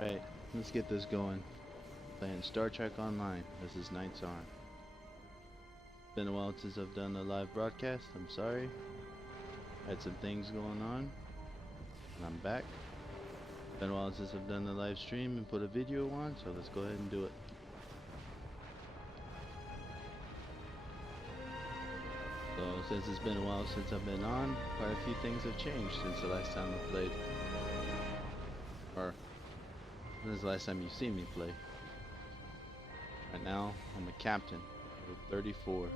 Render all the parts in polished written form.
Alright, let's get this going. Playing Star Trek Online. This is Knights Arm. Been a while since I've done a live broadcast. I'm sorry. Had some things going on. And I'm back. Been a while since I've done a live stream and put a video on, so let's go ahead and do it. So since it's been a while since I've been on, quite a few things have changed since the last time I played. Or this is the last time you've seen me play. Right now, I'm a captain with 34.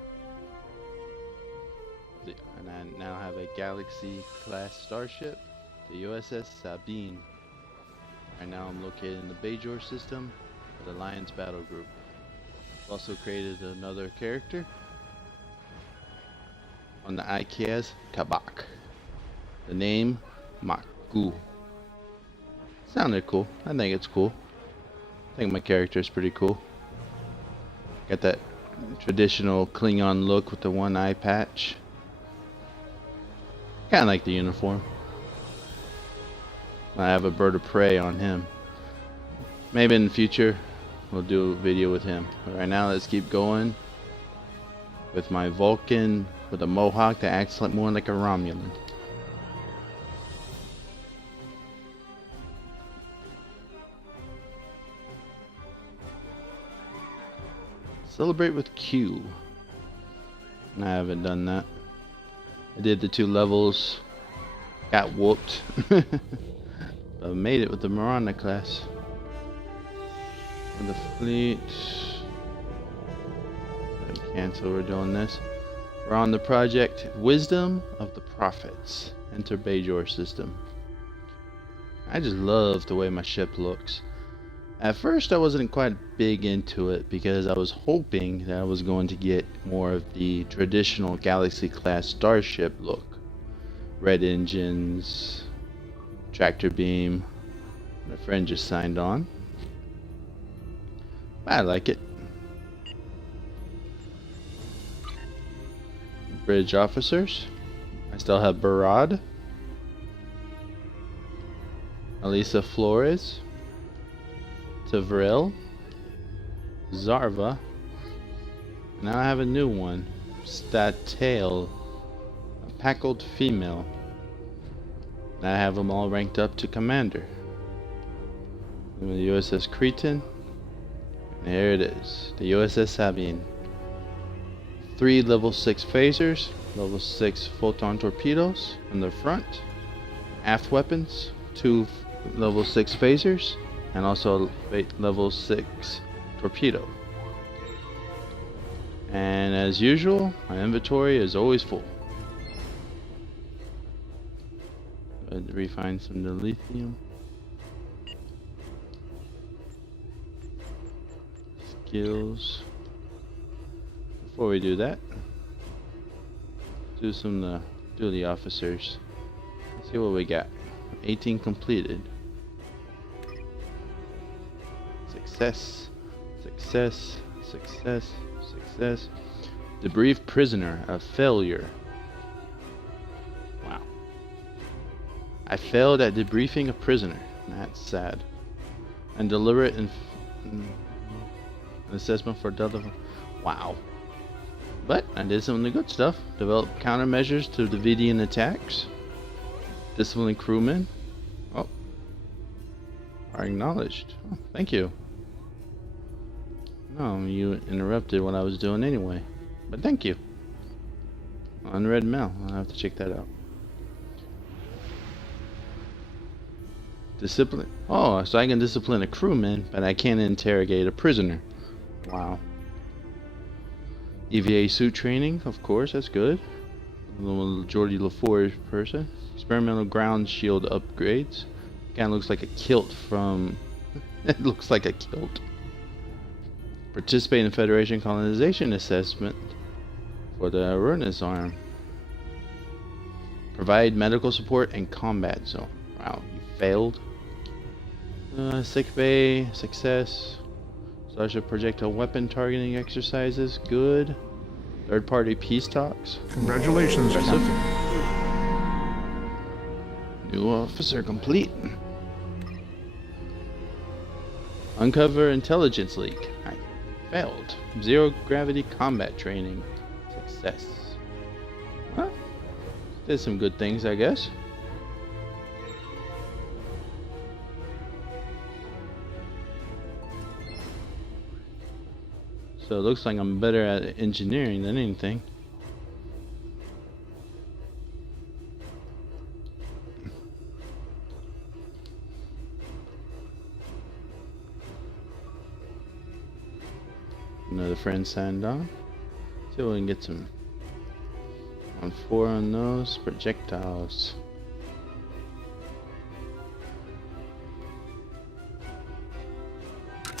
And I now have a Galaxy class starship, the USS Sabine. Right now I'm located in the Bajor system of the Alliance Battle Group. I've also created another character on the IKS Kabak. The name, Maku. Sounded cool. I think it's cool. I think my character is pretty cool. Got that traditional Klingon look with the one eye patch. Kinda like the uniform. I have a bird of prey on him. Maybe in the future we'll do a video with him. But right now let's keep going with my Vulcan with a mohawk that acts like more like a Romulan. Celebrate with Q. I haven't done that. I did the 2 levels. Got whooped. I made it with the Miranda class. For the fleet. Cancel, we're doing this. We're on the project Wisdom of the Prophets. Enter Bajor system. I just love the way my ship looks. At first I wasn't quite big into it because I was hoping that I was going to get more of the traditional Galaxy class starship look. Red engines, tractor beam. My friend just signed on. I like it. Bridge officers. I still have Barad, Elisa Flores, Tavril, Zarva. Now I have a new one, Statail, a Packled female. And I have them all ranked up to commander. And the USS Cretan. And there it is, the USS Sabine. 3 level 6 phasers, level 6 photon torpedoes in the front, aft weapons, 2 level 6 phasers, and also a level 6 torpedo. And as usual, my inventory is always full. Go ahead and refine some dilithium. Skills. Before we do that, do some duty officers. Let's see what we got. 18 completed. Success, success, success, success. Debrief prisoner, a failure. Wow. I failed at debriefing a prisoner. That's sad. And deliberate assessment for deliver. Wow. But I did some of the good stuff. Develop countermeasures to Davidian attacks. Discipline crewmen. Oh. Are acknowledged. Oh, thank you. No, you interrupted what I was doing anyway. But thank you. Unread mail. I'll have to check that out. Discipline. Oh, so I can discipline a crewman, but I can't interrogate a prisoner. Wow. EVA suit training, of course, that's good. A little Geordi LaForge person. Experimental ground shield upgrades. Kinda looks like a kilt from... It looks like a kilt. Participate in Federation colonization assessment for the Arunus arm. Provide medical support in combat zone. Wow, you failed. Sick bay, success. Starship projectile weapon targeting exercises, good. Third party peace talks. Congratulations, Captain. New officer complete. Uncover intelligence leak. I failed. Zero gravity combat training. Success. Well, did some good things, I guess. So it looks like I'm better at engineering than anything. Another friend signed on. See if we can get some on 4 on those projectiles.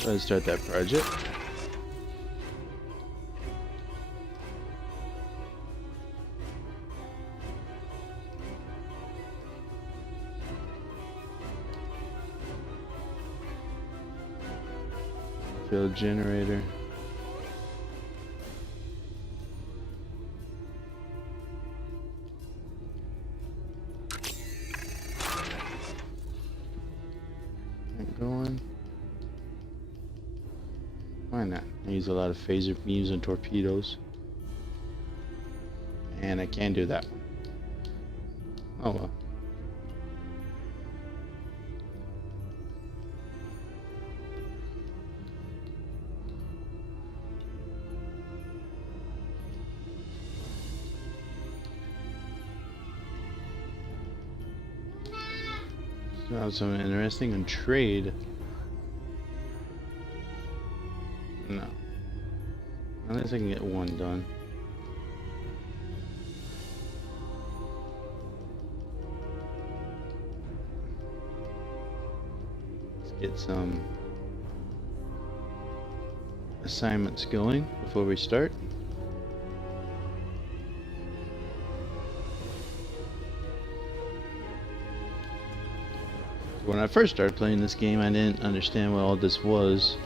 Let's start that project. Field generator. Going. Why not? I use a lot of phaser beams and torpedoes. And I can't do that. Oh well. Something interesting on trade. No. Unless I can get one done. Let's get some assignments going before we start. When I first started playing this game, I didn't understand what all this was.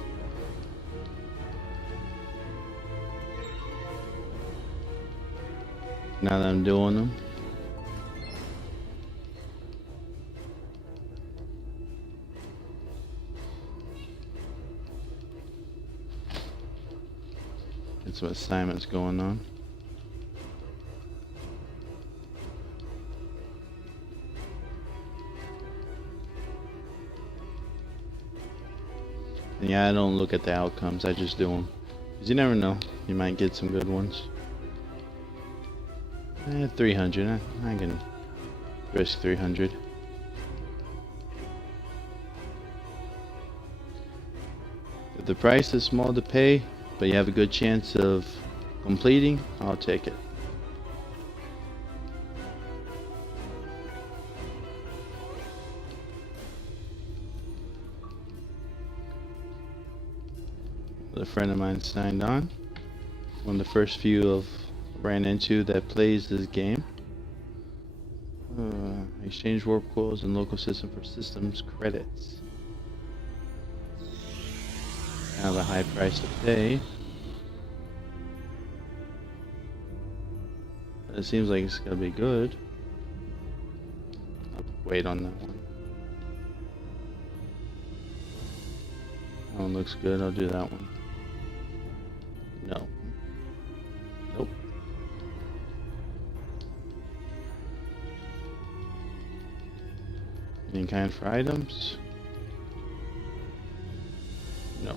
Now that I'm doing them. Get some assignments going on. Yeah, I don't look at the outcomes, I just do them. Because you never know, you might get some good ones. 300, I can risk 300. If the price is small to pay, but you have a good chance of completing, I'll take it. A friend of mine signed on. One of the first few I've ran into that plays this game. Exchange warp coils and local system for systems credits. I have a high price to pay. It seems like it's gonna be good. I'll wait on that one. That one looks good, I'll do that one. No. Nope. Any kind for items? No.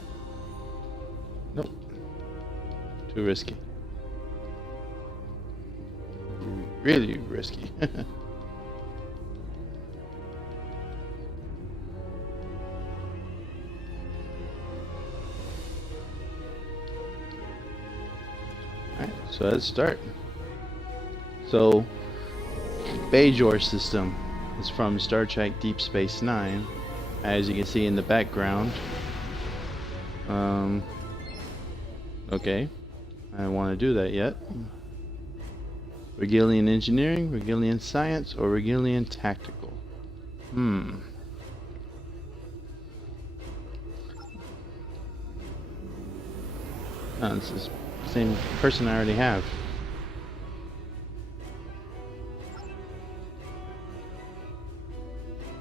Nope. Too risky. Really risky. So let's start. So, Bajor system is from Star Trek Deep Space Nine, as you can see in the background. Okay, I don't want to do that yet. Regillian Engineering, Regillian Science, or Regillian Tactical? Oh, this is the same person I already have.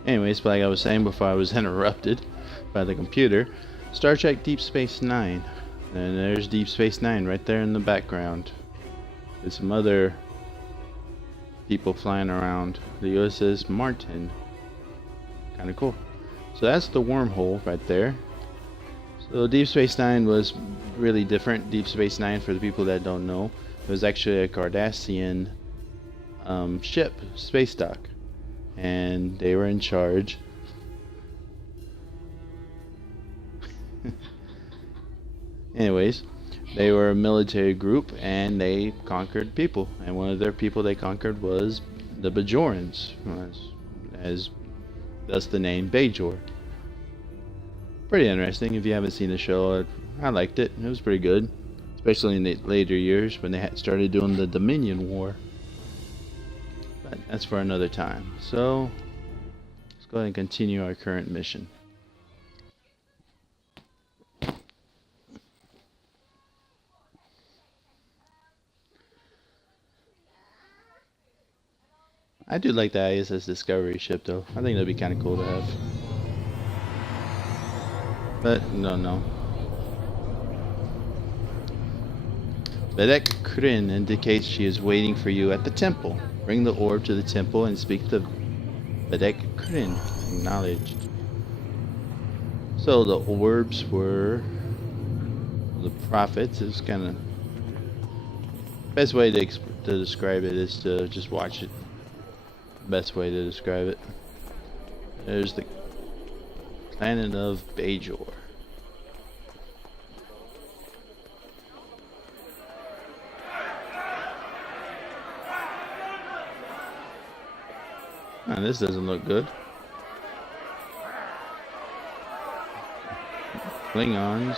Anyways, like I was saying before I was interrupted by the computer, Star Trek Deep Space Nine. And there's Deep Space Nine right there in the background. There's some other people flying around. The USS Martin. Kind of cool. So that's the wormhole right there. So Deep Space Nine was really different. Deep Space Nine, for the people that don't know, it was actually a Cardassian ship, space dock, and they were in charge. Anyways, they were a military group and they conquered people, and one of their people they conquered was the Bajorans, as thus the name Bajor. Pretty interesting. If you haven't seen the show, I liked it. It was pretty good, especially in the later years when they started doing the Dominion War. But that's for another time. So let's go ahead and continue our current mission. I do like the ISS Discovery ship though. I think that'd be kind of cool to have. But no. Vedek Kryn indicates she is waiting for you at the temple. Bring the orb to the temple and speak to Vedek Kryn. Acknowledged. So the orbs were the prophets. It's kind of best way to describe it is to just watch it. Best way to describe it. There's the planet of Bajor. Man, this doesn't look good. Klingons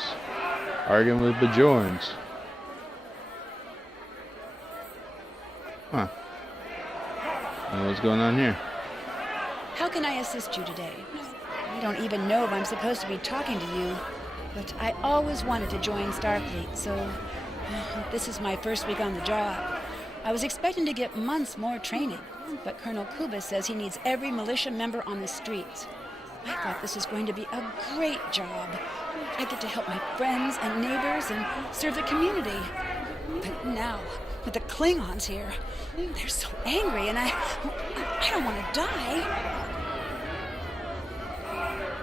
arguing with Bajorans. Huh. What's going on here? How can I assist you today? I don't even know if I'm supposed to be talking to you, but I always wanted to join Starfleet, so this is my first week on the job. I was expecting to get months more training, but Colonel Kuba says he needs every militia member on the streets. I thought this was going to be a great job. I get to help my friends and neighbors and serve the community. But now, with the Klingons here, they're so angry, and I don't want to die.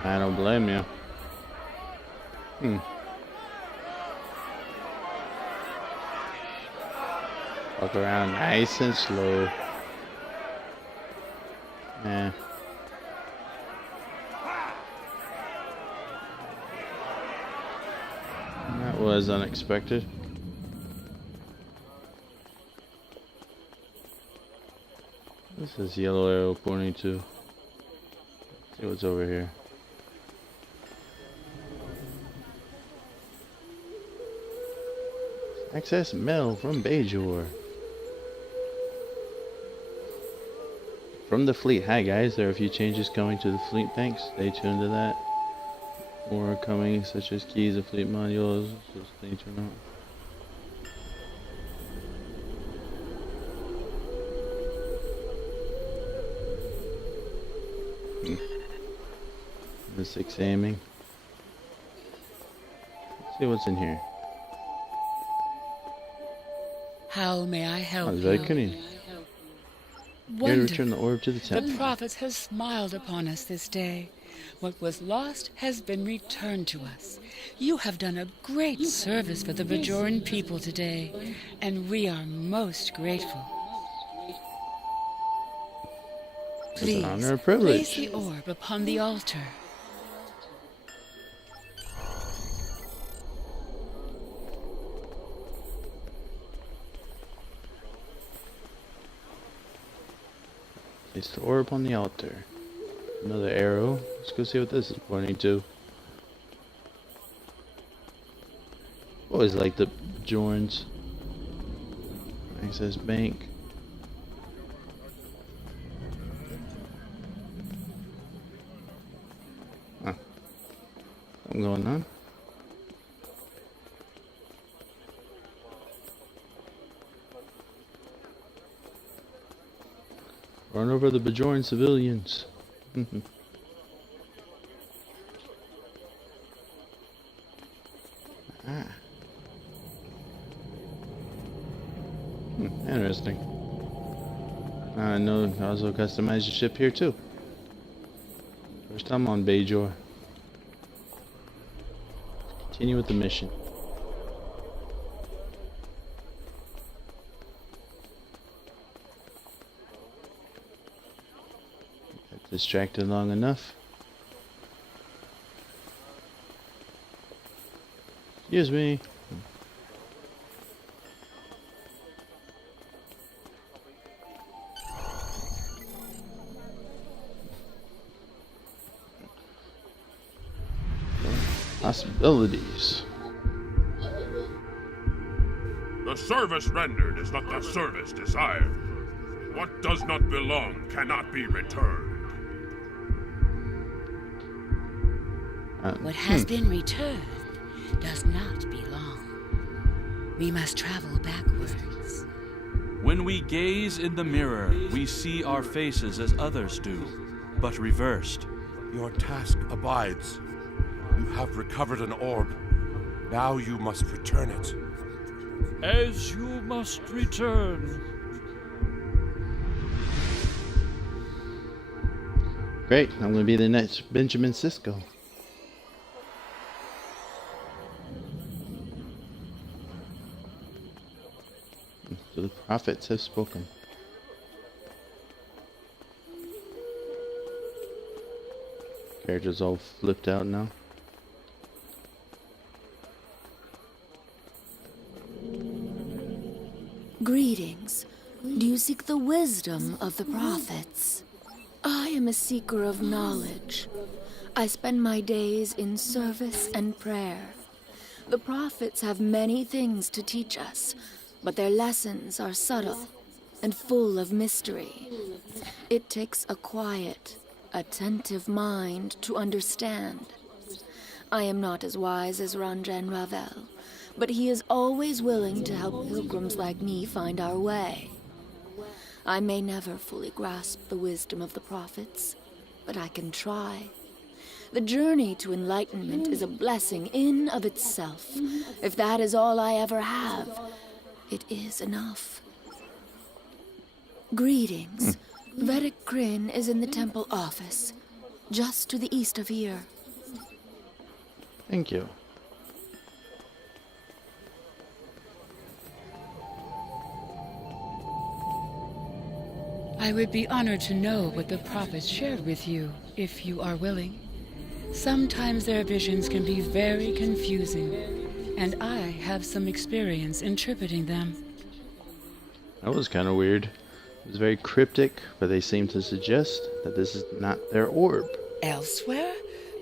I don't blame you. Walk around nice and slow. Yeah. That was unexpected. This is yellow arrow pointing to. Let's see what's over here. Access mail from Bajor. From the fleet. Hi guys, there are a few changes coming to the fleet. Thanks. Stay tuned to that. More coming, such as keys and fleet modules. So stay tuned out. The 6 aiming. Let's see what's in here. How may I help How's you? that Here to return the orb to the temple. The prophets have smiled upon us this day. What was lost has been returned to us. You have done a great service for the Bajoran people today, and we are most grateful. It's an Please, honor and privilege. place the orb upon the altar. Place the orb on the altar. Another arrow. Let's go see what this is pointing to. Always like the Bajorans. Access bank. Huh. Something going on? Run over the Bajoran civilians. Interesting. I know you can also customize your ship here too. First time on Bajor. Continue with the mission. Got distracted long enough. Excuse me. Possibilities. The service rendered is not the service desired. What does not belong cannot be returned. What has been returned does not belong. We must travel backwards. When we gaze in the mirror, we see our faces as others do, but reversed. Your task abides. You have recovered an orb. Now you must return it. As you must return. Great, I'm gonna be the next Benjamin Sisko. So the prophets have spoken. Characters all flipped out now. Greetings. Do you seek the wisdom of the prophets? I am a seeker of knowledge. I spend my days in service and prayer. The prophets have many things to teach us, but their lessons are subtle and full of mystery. It takes a quiet, attentive mind to understand. I am not as wise as Ranjan Ravel, but he is always willing to help pilgrims like me find our way. I may never fully grasp the wisdom of the prophets, but I can try. The journey to enlightenment is a blessing in of itself. If that is all I ever have, it is enough. Greetings. Vedic Kryn is in the temple office, just to the east of here. Thank you. I would be honored to know what the prophets shared with you, if you are willing. Sometimes their visions can be very confusing, and I have some experience interpreting them. That was kind of weird. It was very cryptic, but they seem to suggest that this is not their orb. Elsewhere?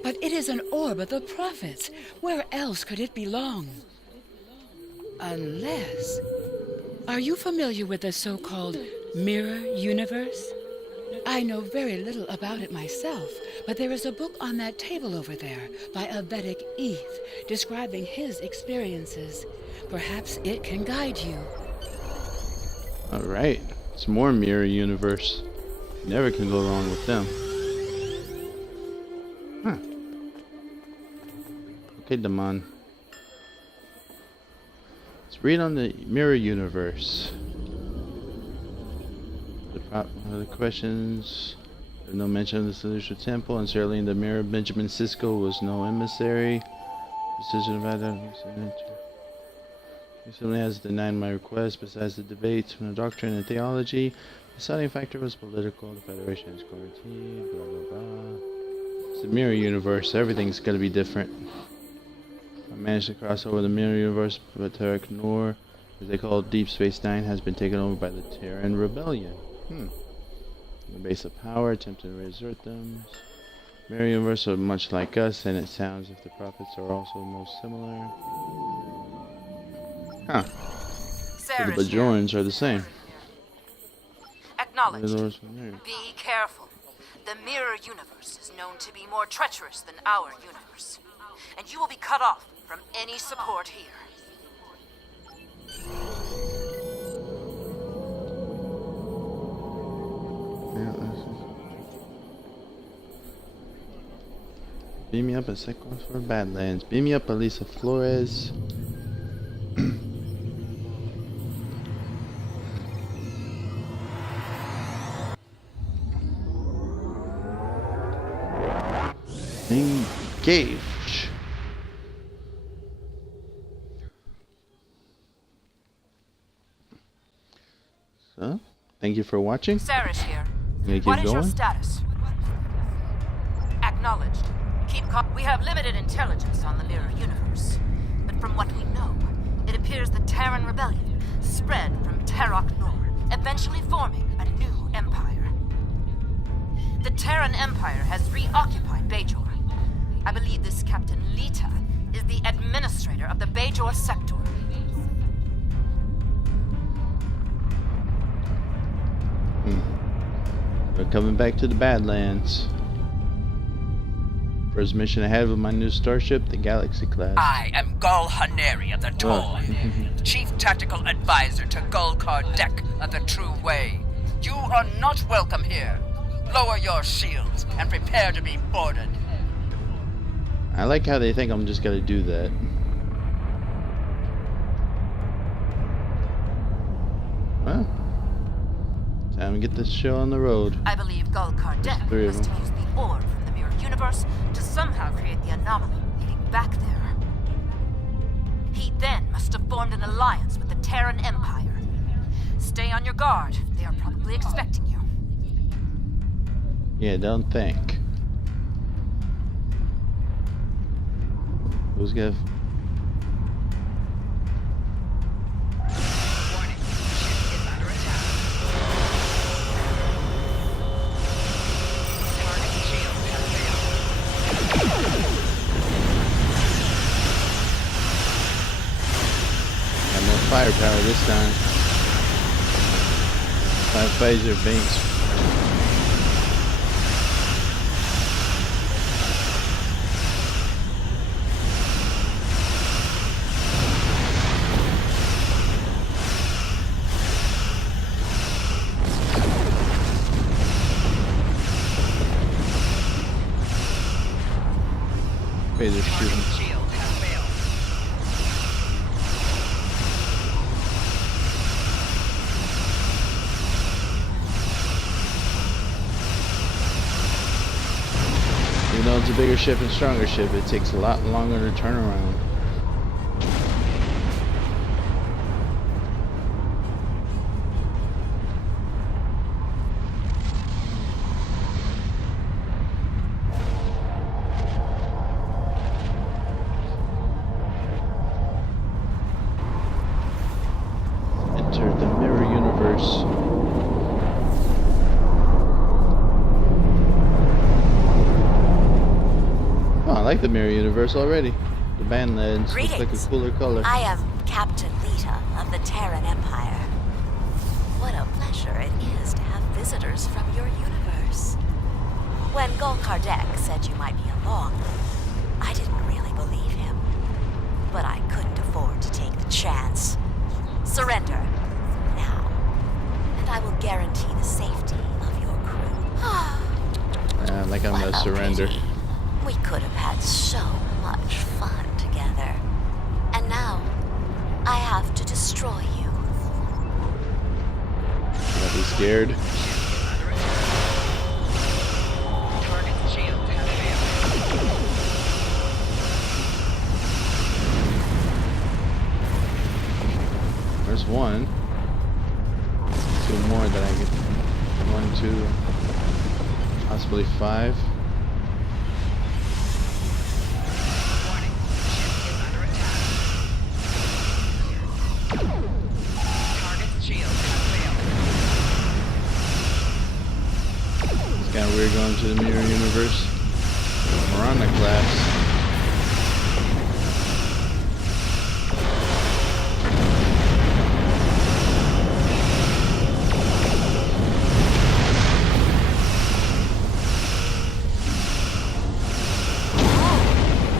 But it is an orb of the prophets. Where else could it belong? Unless... Are you familiar with the so-called mirror universe? I know very little about it myself, but there is a book on that table over there by a Vedic Eth describing his experiences. Perhaps it can guide you. Alright, it's more mirror universe. Never can go wrong with them. Huh. Okay, Damon. Let's read on the mirror universe. The questions. There's no mention of the celestial temple, and certainly in the mirror, Benjamin Sisko was no emissary. Decision about that. He certainly has denied my request. Besides the debates on the doctrine and theology, the deciding factor was political. The Federation is quarantined. Blah blah blah. It's the mirror universe. Everything's gonna be different. I managed to cross over the mirror universe, but Terek Nor, as they call Deep Space Nine, has been taken over by the Terran Rebellion. The base of power, attempting to reassert them. Mirror universe are much like us, and it sounds if the prophets are also most similar. Huh. So the Bajorans are the same. Acknowledged. Be careful. The mirror universe is known to be more treacherous than our universe. And you will be cut off from any support here. Beam me up at Second for Badlands. Beam me up, Elisa Flores. Engage. So, thank you for watching. Sarah's here. Gonna keep What is your going? status? Acknowledged. We have limited intelligence on the Mirror Universe. But from what we know, it appears the Terran Rebellion spread from Terok Nor, eventually forming a new empire. The Terran Empire has reoccupied Bajor. I believe this Captain Lita is the administrator of the Bajor sector. We're coming back to the Badlands. First mission ahead with my new starship, the Galaxy class. I am Gul Haneri of the Toy, Chief Tactical Advisor to Gulkar Dek of the True Way. You are not welcome here. Lower your shields and prepare to be boarded. I like how they think I'm just gonna do that. Well, time to get this show on the road. I believe Gulkar Dek three of was to them. use the orb from the Mirror Universe to somehow create the anomaly leading back there. He then must have formed an alliance with the Terran Empire. Stay on your guard. They are probably expecting you. Yeah, don't think. Who's gonna... Got more firepower this time. 5 phaser beams. Phaser shooting. Even though it's a bigger ship and stronger ship, it takes a lot longer to turn around. Enter the Mirror Universe. Oh, I like the Mirror Universe already. The Badlands looks like a Greetings. cooler color. I am Captain Lita of the Terran Empire. What a pleasure it is to have visitors from your universe. When Gulkar Dek said you might be along, I didn't really believe him. But I couldn't afford to take the chance. Surrender now, and I will guarantee the safety of your crew. Like I'm What gonna a surrender. pity. We could have had so much fun together. And now, I have to destroy you. I'll be scared. There's one. 2 more that I get. 1, 2, possibly 5. It's kind of weird going to the Mirror Universe. Miranda class.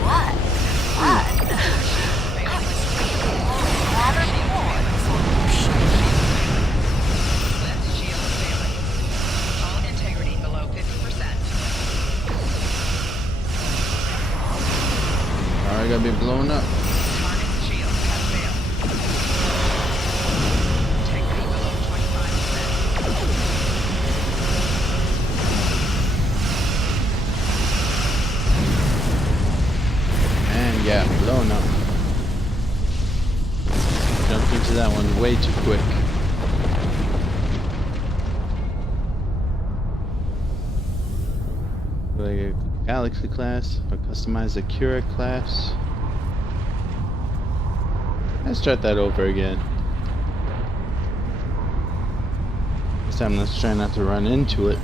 What? What? I was really rather bored before you showed up. gonna be blown up. Target's shield has failed. Integrity below 25%. And yeah, blown up. Jumped into that one way too quick. Like a Galaxy class or customize the Cura class. Let's start that over again. This time let's try not to run into it.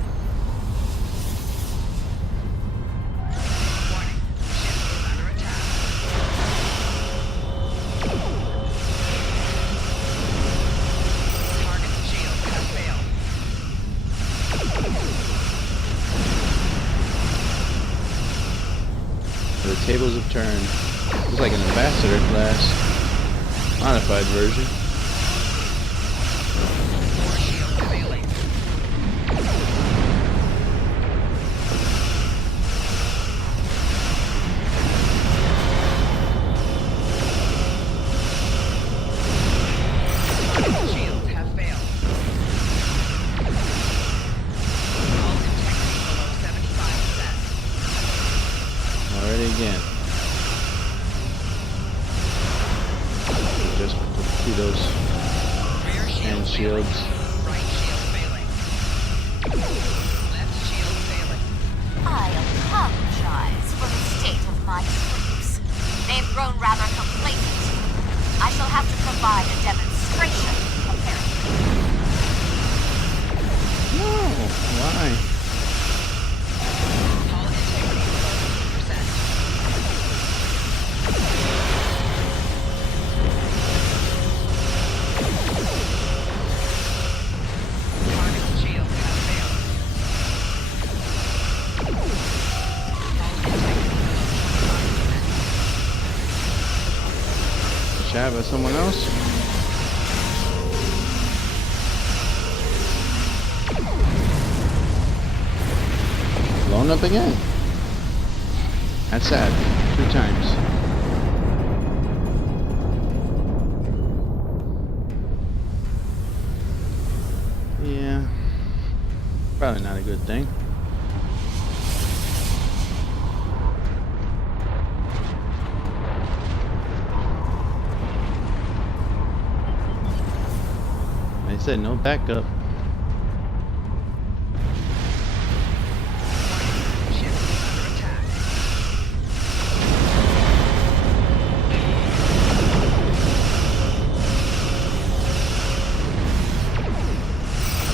The tables have turned. Looks like an ambassador class. Modified version. Shields have failed. All integrity below 75%. Already again. Just torpedoes and shields. Right shield failing. Left shield failing. I apologize for the state of my troops. They've grown rather complacent. I shall have to provide a demonstration, apparently. No, why? Hull integrity below 50%. Target's shield has failed. Hull integrity below 25%. Shab at someone else? Blown up again. That's sad. 2 times. Yeah. Probably not a good thing. They said no backup. Ship is under attack.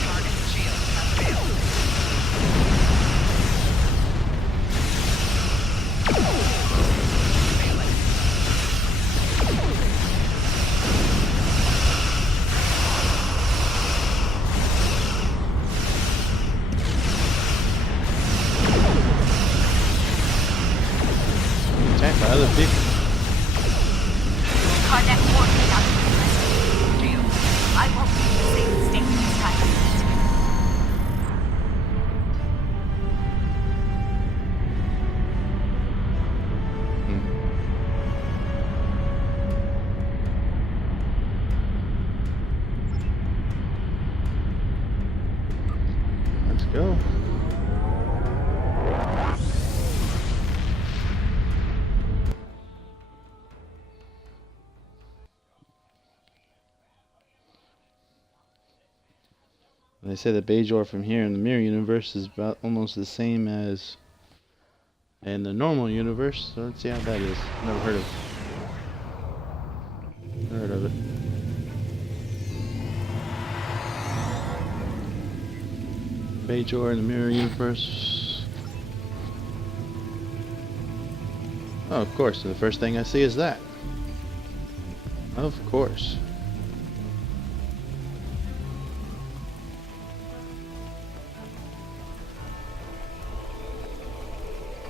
Target's shield has failed. Failing. Attacked by other people. Kardec warned me not to be risky. Shield. I won't make the same mistake this time. Let's go. They say the Bajor from here in the Mirror Universe is about almost the same as in the normal universe. So let's see how that is. Never heard of it. Bajor in the Mirror Universe. Oh, of course. The first thing I see is that. Of course.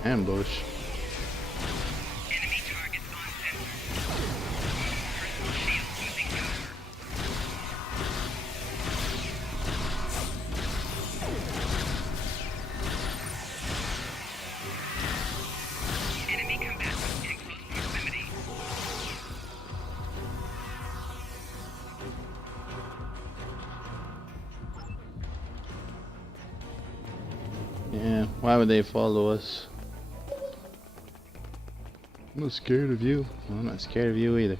Ambush. Enemy target on sensor. Personal shield losing power. Enemy combatants in close proximity. Why would they follow us? I'm not scared of you. I'm not scared of you either.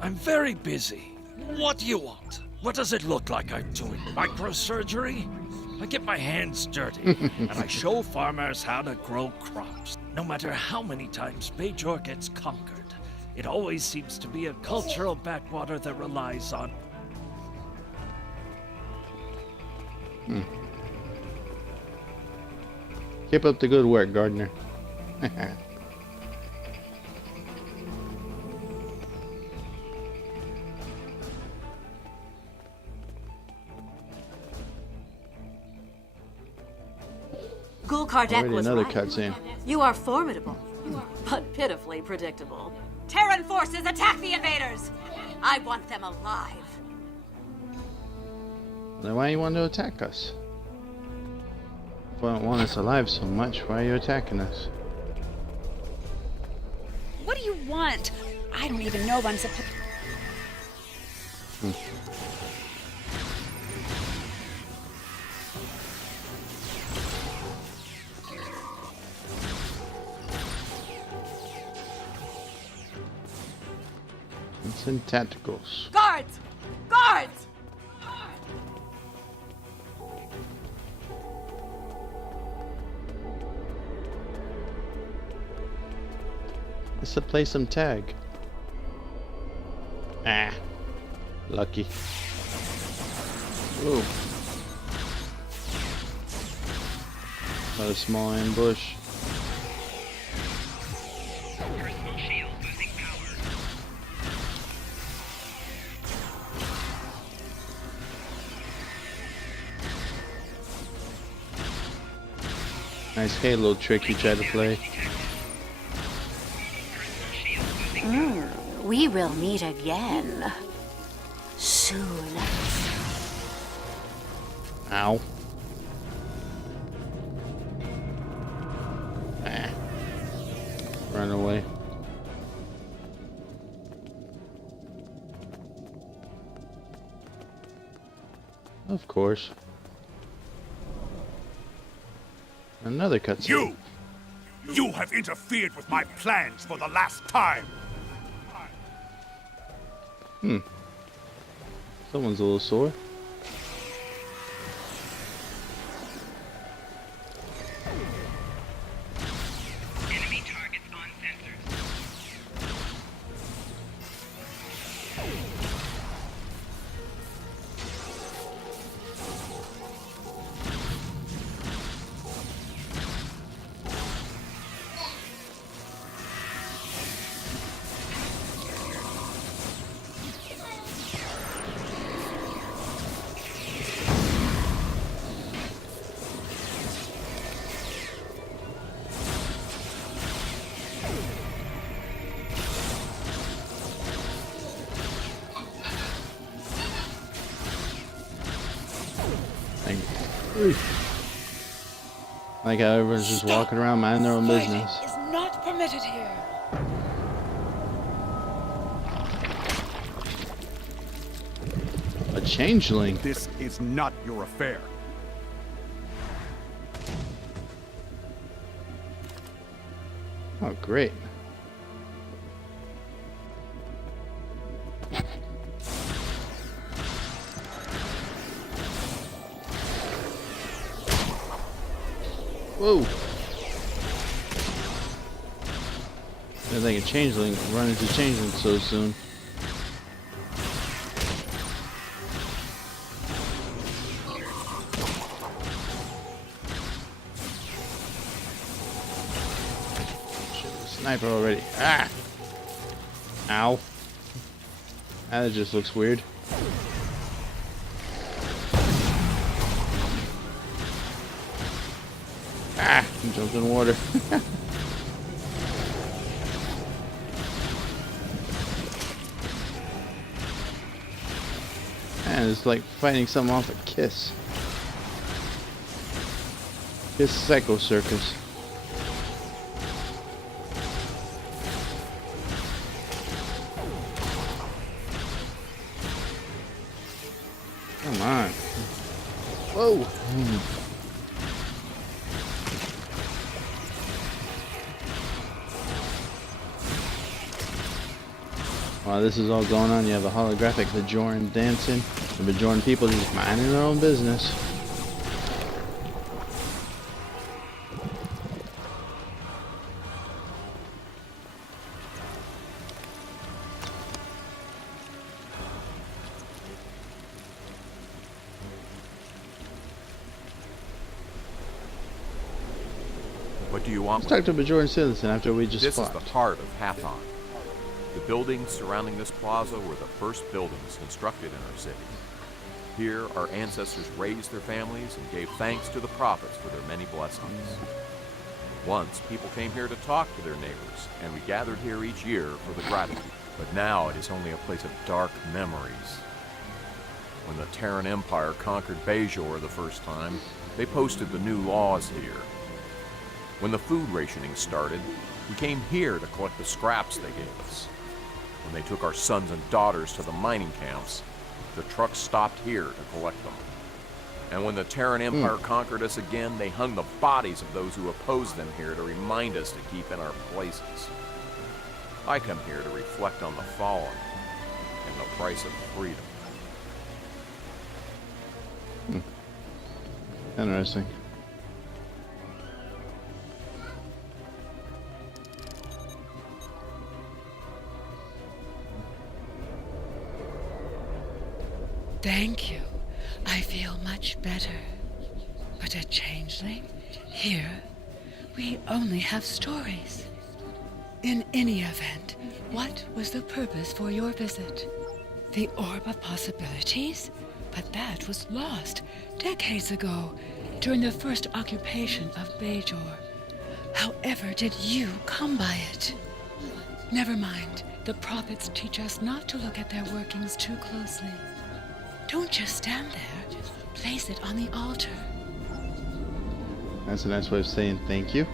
I'm very busy. What do you want? What does it look like I'm doing? Microsurgery? I get my hands dirty, and I show farmers how to grow crops. No matter how many times Bajor gets conquered, it always seems to be a cultural backwater that relies on... Keep up the good work, Gardener. Gulkar Dek Already was another right. cutscene. You are formidable, but pitifully predictable. Terran forces, attack the invaders! I want them alive. Then why you want to attack us? If you don't want us alive so much, why are you attacking us? What do you want? I don't even know if I'm supposed... It's in tacticals. Guards! Guards! Let's play some tag. Ah, lucky. Ooh. Got a small ambush. Nice Halo trick you tried to play. We will meet again. Soon. Ow. Ah. Run away. Of course. Another cutscene. You have interfered with my plans for the last time. Someone's a little sore. Enemy targets on sensors. Like how everyone's just walking around minding their own business. Is not permitted here. A changeling. This is not your affair. Oh, great. Whoa. I think a changeling run into changeling so soon. Sniper already. Ah! Ow. That just looks weird. Ah! Jumped in water. Man, it's like fighting something off a Kiss. Kiss Psycho Circus. Come on. Whoa. While this is all going on, you have a holographic Bajoran dancing. The Bajoran people just minding their own business. What do you want? Let's talk to a Bajoran citizen after we just This fought. is the heart of Hathon. The buildings surrounding this plaza were the first buildings constructed in our city. Here, our ancestors raised their families and gave thanks to the prophets for their many blessings. Once, people came here to talk to their neighbors, and we gathered here each year for the gratitude. But now it is only a place of dark memories. When the Terran Empire conquered Bajor the first time, they posted the new laws here. When the food rationing started, we came here to collect the scraps they gave us. When they took our sons and daughters to the mining camps, the trucks stopped here to collect them. And when the Terran Empire conquered us again, they hung the bodies of those who opposed them here to remind us to keep in our places. I come here to reflect on the fallen and the price of freedom. Interesting. Thank you. I feel much better. But a changeling? Here, we only have stories. In any event, what was the purpose for your visit? The Orb of Possibilities? But that was lost decades ago, during the first occupation of Bajor. However did you come by it? Never mind. The prophets teach us not to look at their workings too closely. Don't just stand there. Place it on the altar. That's a nice way of saying thank you.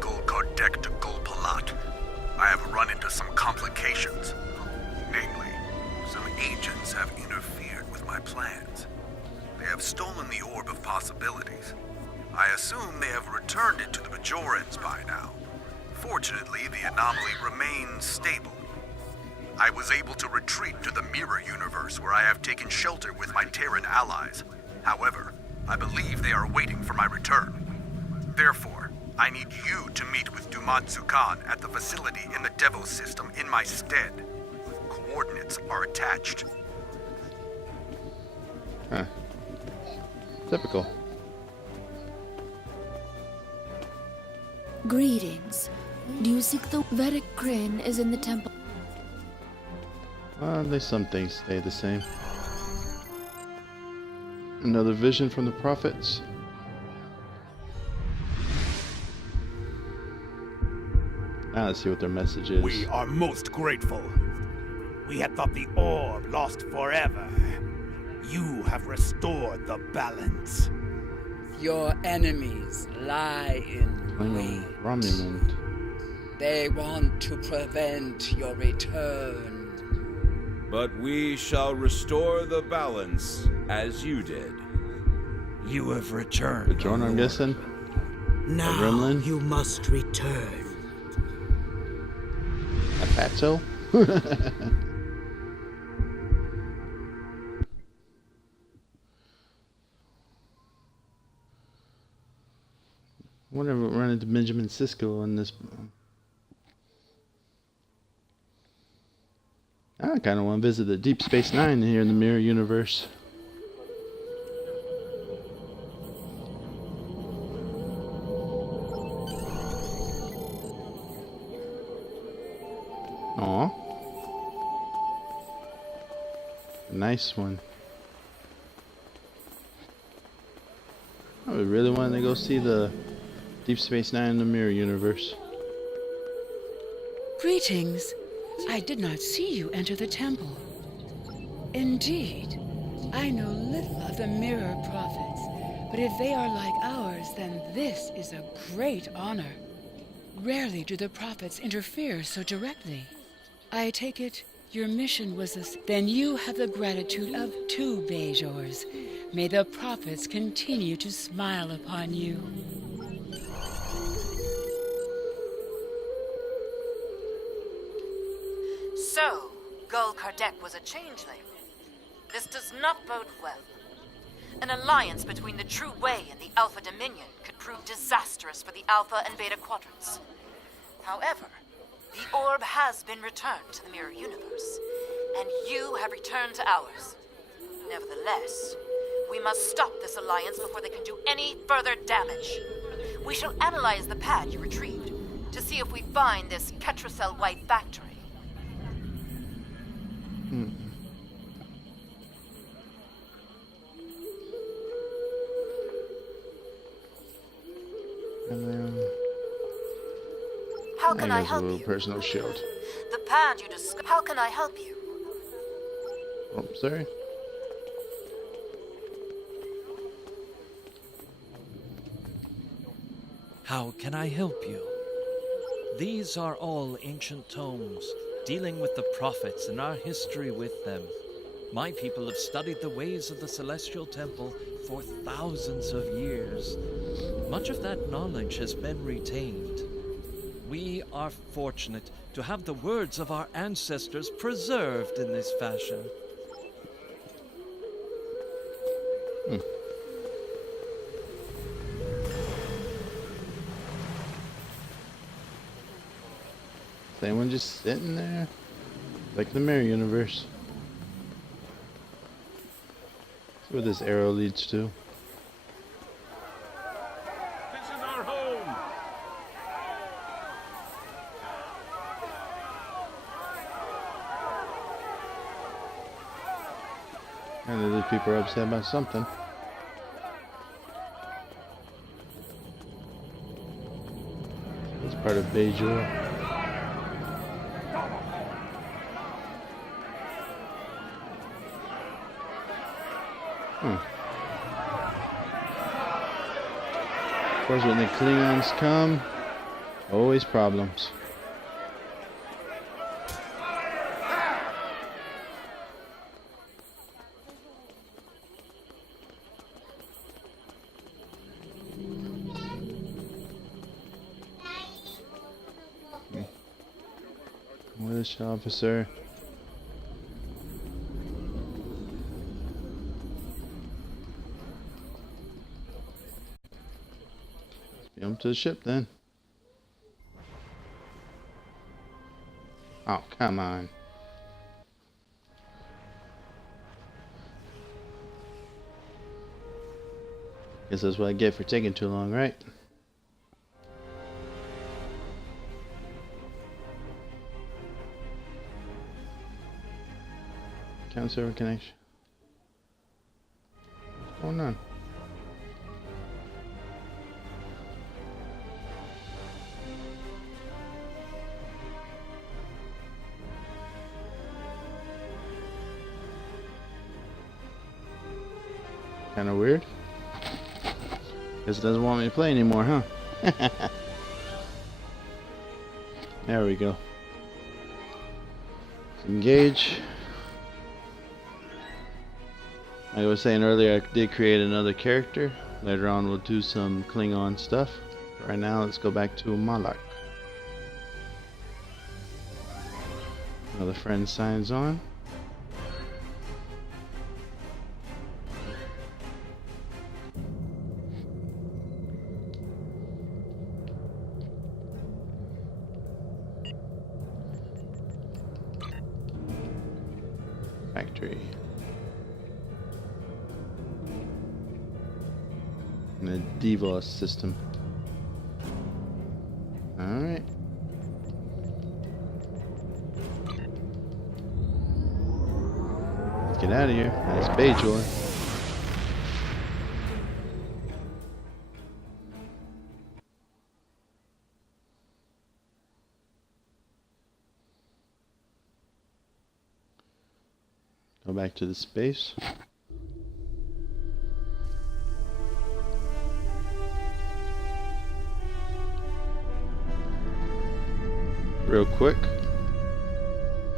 Golkar Deck to Gul Palat. I have run into some complications. Namely, some agents have interfered with my plans. They have stolen the Orb of Possibilities. I assume they have returned it to the Bajorans by now. Fortunately, the anomaly remains stable. I was able to retreat to the Mirror Universe, where I have taken shelter with my Terran allies. However, I believe they are waiting for my return. Therefore, I need you to meet with Dumatsu Khan at the facility in the Devos system in my stead. Coordinates are attached. Huh. Typical. Greetings. Do you seek the Vedic Kryn is in the temple? Well, at least some things stay the same. Another vision from the prophets. Now let's see what their message is. We are most grateful. We had thought the orb lost forever. You have restored the balance. Your enemies lie in wait. Romuland. They want to prevent your return. But we shall restore the balance as you did. You have returned. Bajoran, I'm guessing. Now Gremlin? you must return. A fatso? I wonder if we'll run into Benjamin Sisko in this. I kind of want to visit the Deep Space Nine here in the Mirror Universe. Aw. Nice one. I really wanted to go see the Deep Space Nine in the Mirror Universe. Greetings. I did not see you enter the temple. Indeed, I know little of the Mirror Prophets, but if they are like ours, then this is a great honor. Rarely do the Prophets interfere so directly. I take it your mission was this. Then you have the gratitude of 2 Bajors. May the prophets continue to smile upon you. So, Gul Kardec was a changeling. This does not bode well. An alliance between the True Way and the Alpha Dominion could prove disastrous for the Alpha and Beta Quadrants. However, the orb has been returned to the Mirror Universe, and you have returned to ours. Nevertheless, we must stop this alliance before they can do any further damage. We shall analyze the pad you retrieved to see if we find this Ketracel White factory. And then How can I I guess a help little you? personal shield. The pad you discovered. How can I help you? Oh, sorry. How can I help you? These are all ancient tomes dealing with the prophets and our history with them. My people have studied the ways of the Celestial Temple for thousands of years. Much of that knowledge has been retained. We are fortunate to have the words of our ancestors preserved in this fashion. Is anyone just sitting there? Like the Mirror Universe. See where this arrow leads to. This is our home. And these people are upset about something. It's part of Bajor. Of course, when the Klingons come, always problems. English officer. Jump to the ship then. Oh, come on. Guess that's what I get for taking too long, right? Account server connection. What's going on? Kinda weird. Guess it doesn't want me to play anymore, huh? There we go. Engage. Like I was saying earlier, I did create another character. Later on we'll do some Klingon stuff. Right now let's go back to Malak. Another friend signs on. Factory. The DeVos system. Alright. Let's get out of here. That's Bajor. Go back to the space. Real quick.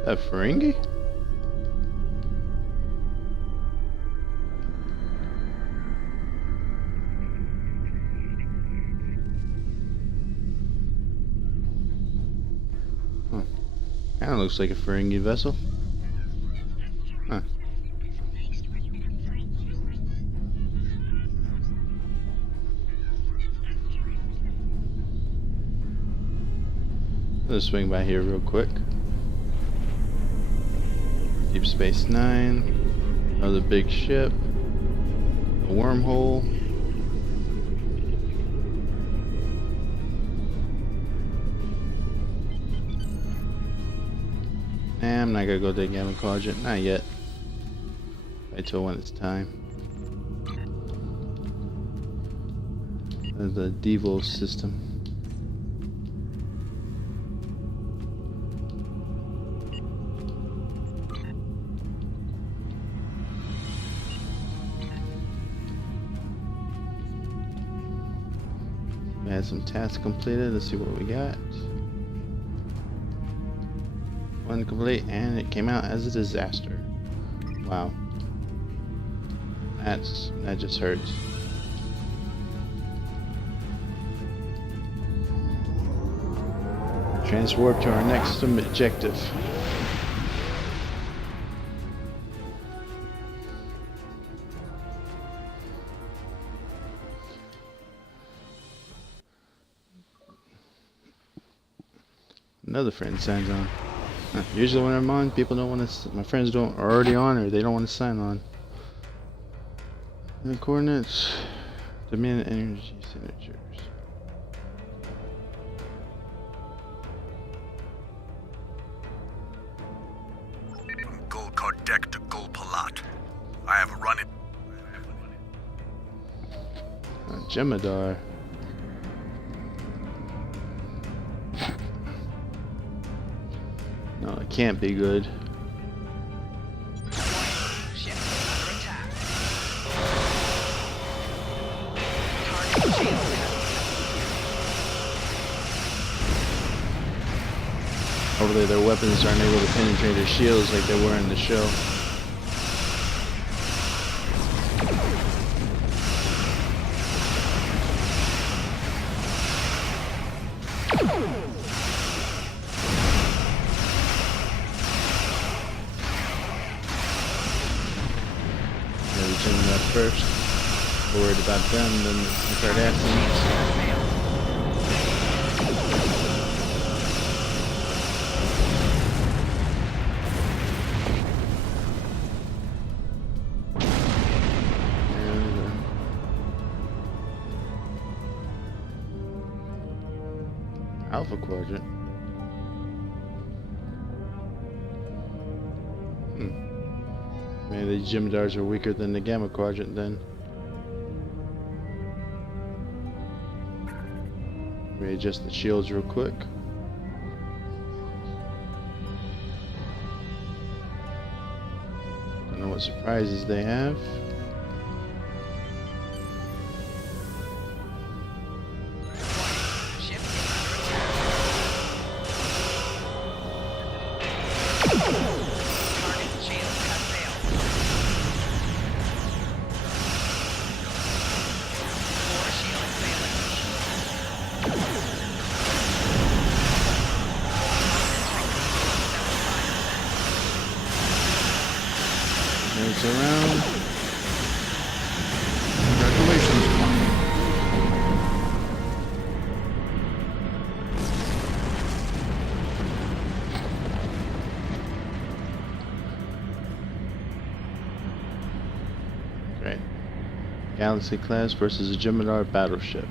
A Ferengi? Kinda looks like a Ferengi vessel. Huh. Let's swing by here real quick. Deep Space Nine. Another big ship. A wormhole. Nah, I'm not gonna go to the Gamma Quadrant. Not yet. Wait till when it's time. The Devo system. We had some tasks completed. Let's see what we got. One complete, and it came out as a disaster. Wow. That just hurts. Transwarp to our next objective. Another friend signs on. Usually when I'm on, people don't want to. My friends are already on, or they don't want to sign on. The coordinates, demand energy signatures. From Golkar Deck to Gul Palat, I have a run it. Jem'Hadar. No, it can't be good. Hopefully their weapons aren't able to penetrate their shields like they were in the show. First, worried about them, then the Cardassians. And Alpha Quadrant. Maybe the Jem'Hadars are weaker than the Gamma Quadrant then. Readjust the shields real quick. Don't know what surprises they have. Around. Congratulations, Captain. Great. Galaxy class versus a Jem'Hadar battleship.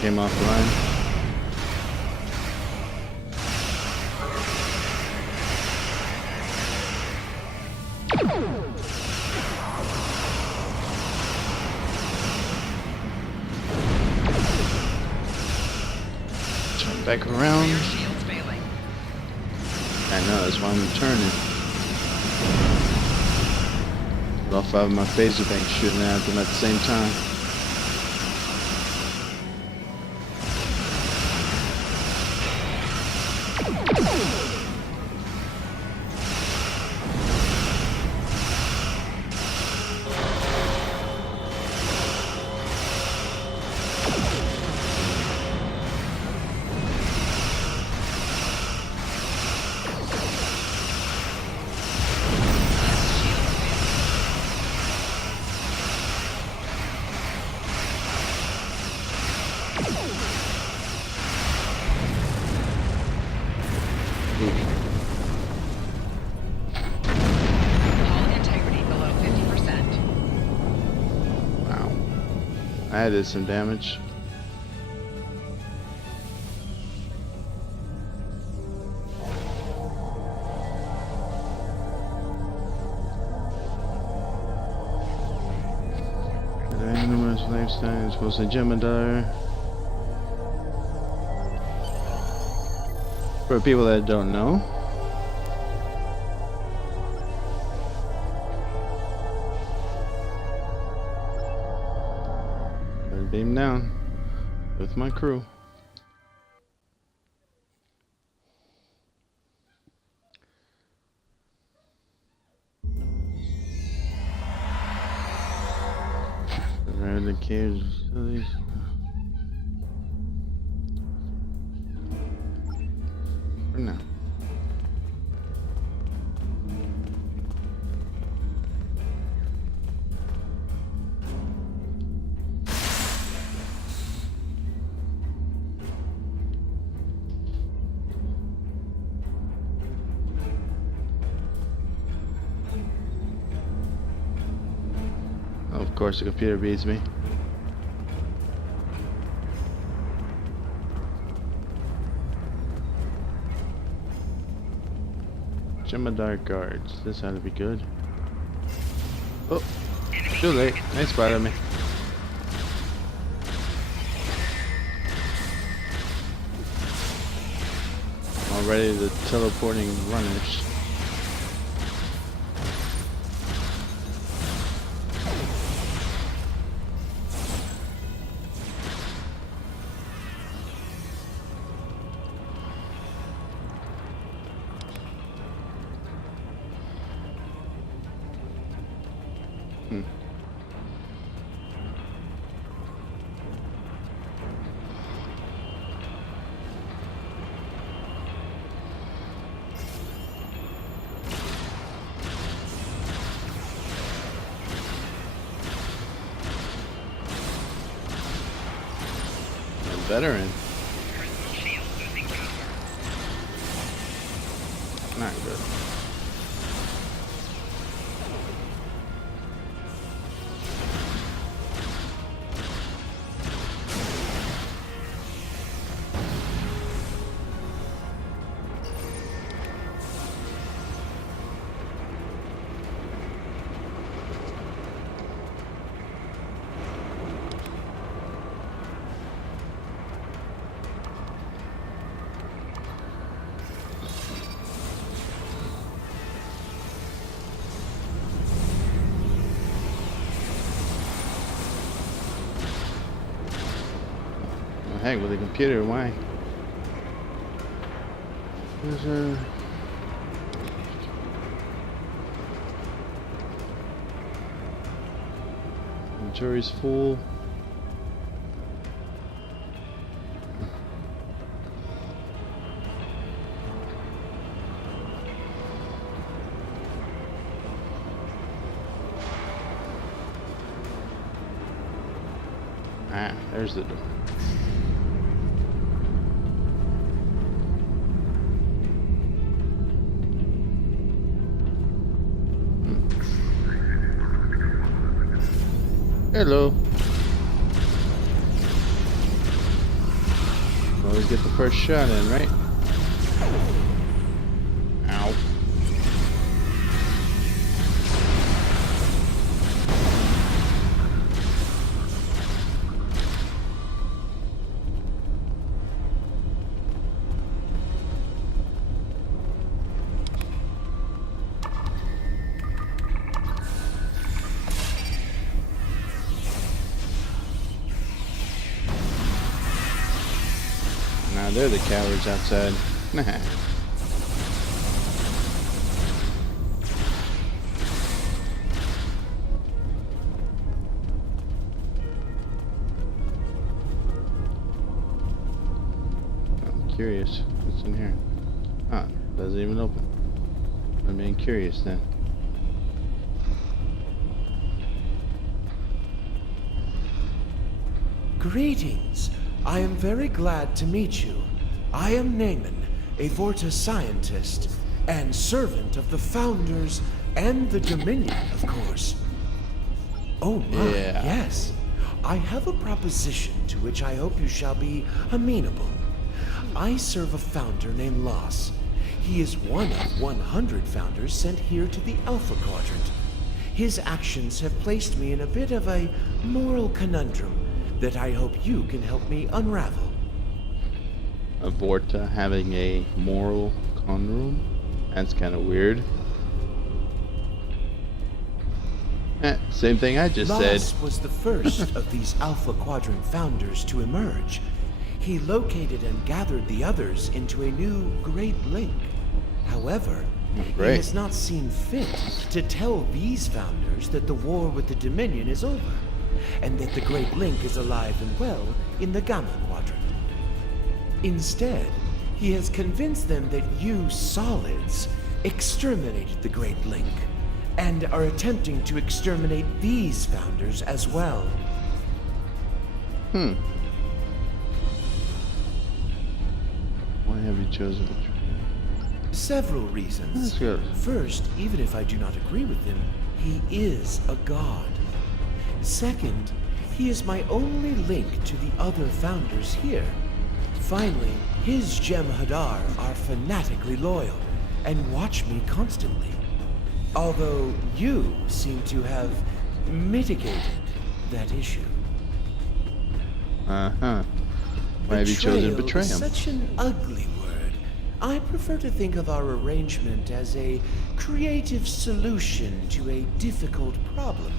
Came offline. back around. I know, that's why I'm turning. All five of my phaser banks shooting at them at the same time. I did some damage. Numerous lifestyles was a Jem'Hadar. For people that don't know, beam down with my crew. Around the caves facilities. For now. Of course, the computer beats me. Jem'Hadar guards. This ought to be good. Oh, too late. They spotted me. Already the teleporting runners. Veteran. Not good. Heck, with the computer, why? There's a... Inventory's full. Ah, there's the door. Hello. Always get the first shot in, right? Ow. Now they're the cowards outside. I'm curious. What's in here? Ah, doesn't even open. I'm being curious then. Greetings. I am very glad to meet you. I am Naaman, a Vorta scientist, and servant of the Founders and the Dominion, of course. Oh my, yes. I have a proposition to which I hope you shall be amenable. I serve a Founder named Loss. He is one of 100 Founders sent here to the Alpha Quadrant. His actions have placed me in a bit of a moral conundrum that I hope you can help me unravel. A Vorta having a moral conundrum? That's kind of weird. Same thing I just said. Loss was the first of these Alpha Quadrant Founders to emerge. He located and gathered the others into a new Great Link. However, he has not seen fit to tell these Founders that the war with the Dominion is over, and that the Great Link is alive and well in the Gamma Quadrant. Instead, he has convinced them that you Solids exterminated the Great Link, and are attempting to exterminate these Founders as well. Why have you chosen to? Several reasons. That's good. First, even if I do not agree with him, he is a god. Second, he is my only link to the other Founders here. Finally, his Jem'Hadar are fanatically loyal and watch me constantly. Although you seem to have mitigated that issue. Why have you chosen to betray him? Is such an ugly word. I prefer to think of our arrangement as a creative solution to a difficult problem.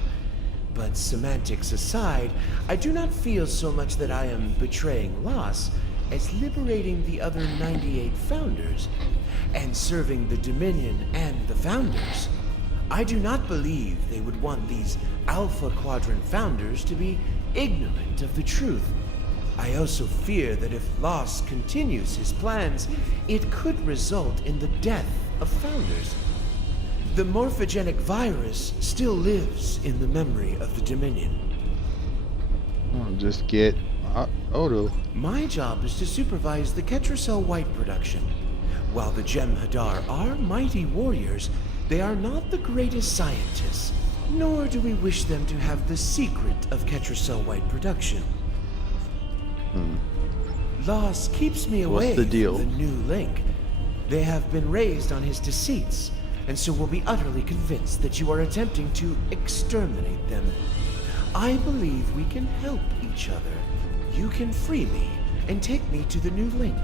But semantics aside, I do not feel so much that I am betraying Loss as liberating the other 98 Founders and serving the Dominion and the Founders. I do not believe they would want these Alpha Quadrant Founders to be ignorant of the truth. I also fear that if Loss continues his plans, it could result in the death of Founders. The morphogenic virus still lives in the memory of the Dominion. Just get Odo. My job is to supervise the Ketracel White production. While the Jem'Hadar are mighty warriors, they are not the greatest scientists, nor do we wish them to have the secret of Ketracel White production. Loss keeps me away What's the deal? from the new link. They have been raised on his deceits, and so will be utterly convinced that you are attempting to exterminate them. I believe we can help each other. You can free me and take me to the new link,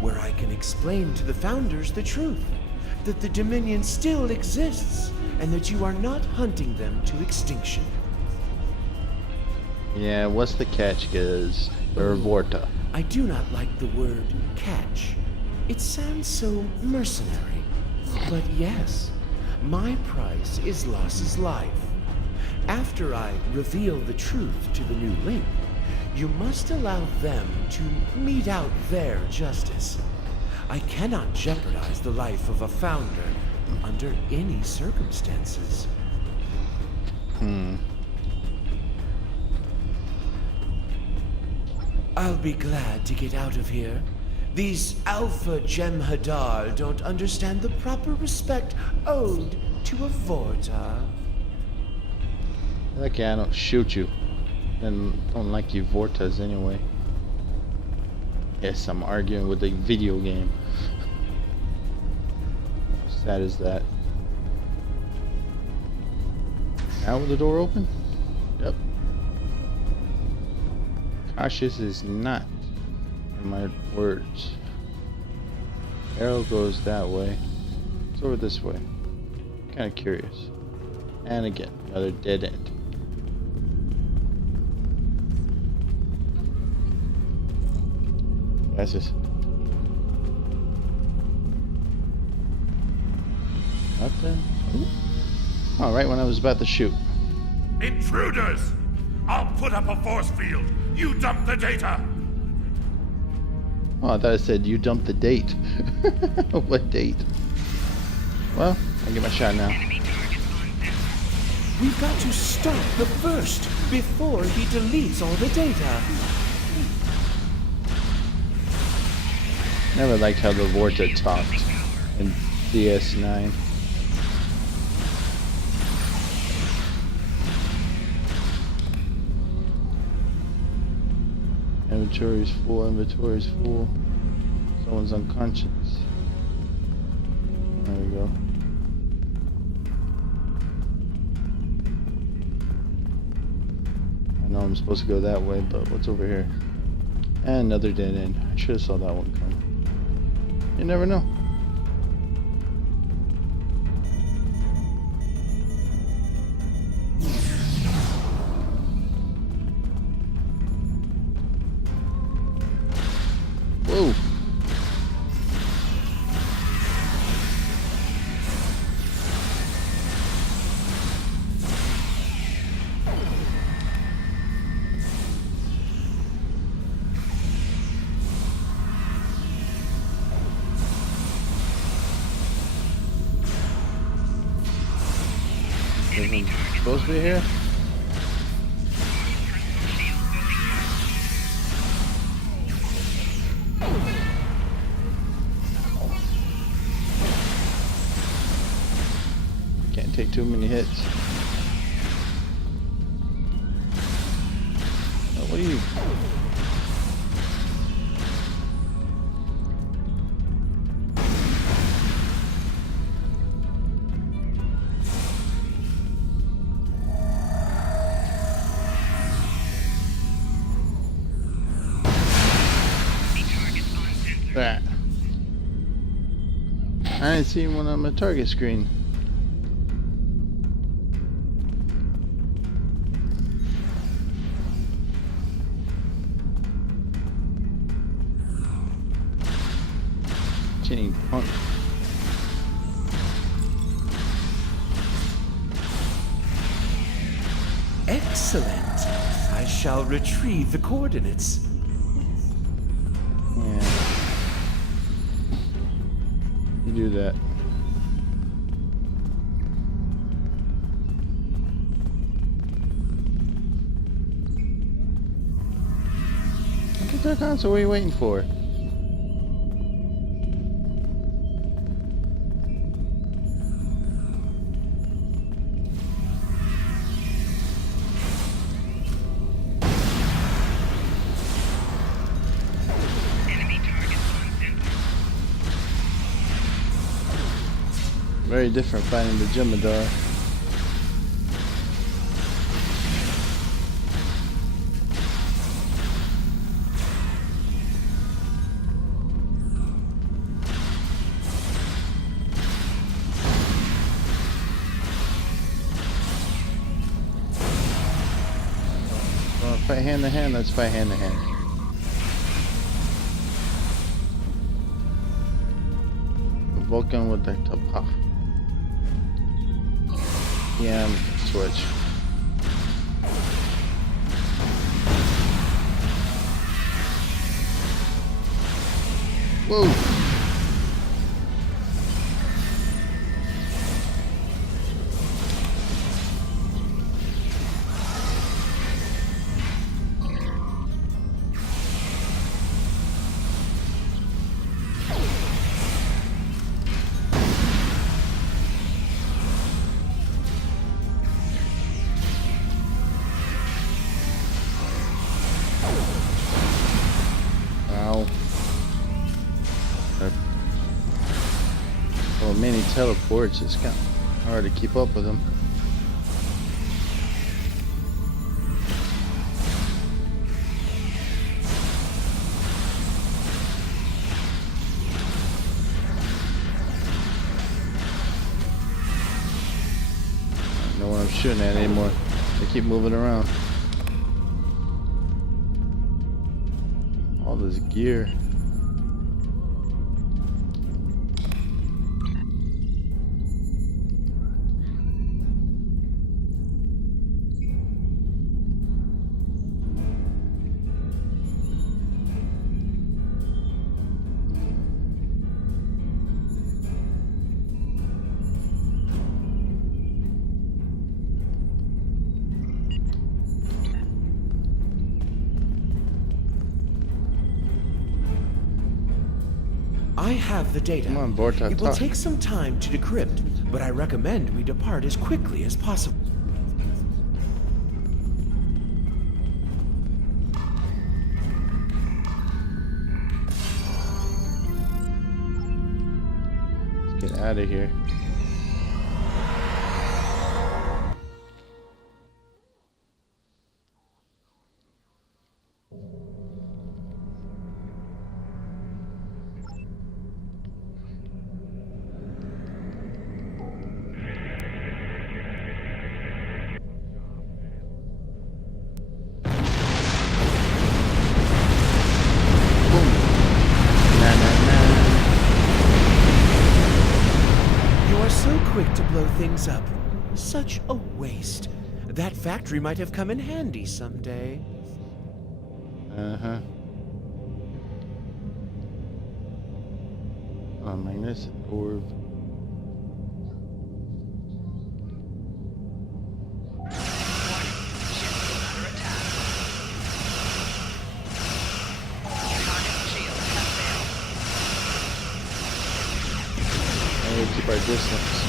where I can explain to the Founders the truth, that the Dominion still exists, and that you are not hunting them to extinction. Yeah, what's the catch, guys? They're Vorta. I do not like the word catch. It sounds so mercenary. But yes, my price is Loss's life. After I reveal the truth to the new link, you must allow them to mete out their justice. I cannot jeopardize the life of a Founder under any circumstances. I'll be glad to get out of here. These Alpha Jem'Hadar don't understand the proper respect owed to a Vorta. Okay, I don't shoot you. And don't like you Vortas anyway. Yes, I'm arguing with a video game. How sad is that? Now will the door open? Yep. Cautious is not in my words. Arrow goes that way. It's over this way. Kind of curious. And again, another dead end. Passes. Nothing. Oh, right when I was about to shoot. Intruders! I'll put up a force field. You dump the data. Oh, I thought it said you dumped the date. What date? Well, I'll get my shot now. We've got to stop the burst before he deletes all the data. Never liked how the Vorta talked in DS9. Inventory's full, inventory's full. Someone's unconscious. There we go. I know I'm supposed to go that way, but what's over here? And another dead end. I should have saw that one come. You never know. Whoa. Supposed to be here? Can't take too many hits. Oh, what are you? That. I didn't see one on my target screen. Chain punk. Excellent. I shall retrieve the coordinates. Do that. Get that console. What are you waiting for? Very different fighting the Jem'Hadar. Fight hand to hand, let's fight hand to hand. Vulcan with the Tapah. Yeah, switch. Whoa! Many teleports, it's kind of hard to keep up with them. I don't know what I'm shooting at anymore. They keep moving around. All this gear. I have the data. Come on, Bortok, It will talk. take some time to decrypt, but I recommend we depart as quickly as possible. Let's get out of here. Quick to blow things up. Such a waste. That factory might have come in handy someday. Uh-huh. Oh, magnificent orb. And we keep our distance.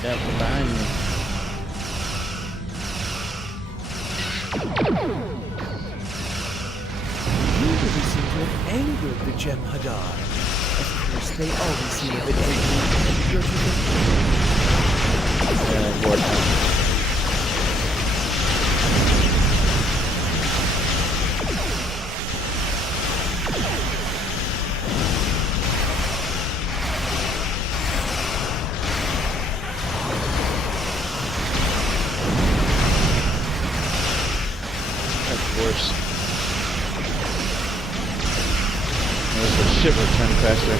Yeah, from behind me. You really seem to have angered the Jem'Hadar. Of course, they always seem a bit angry, don't you think? Yeah, Bortok. The ship will turn faster.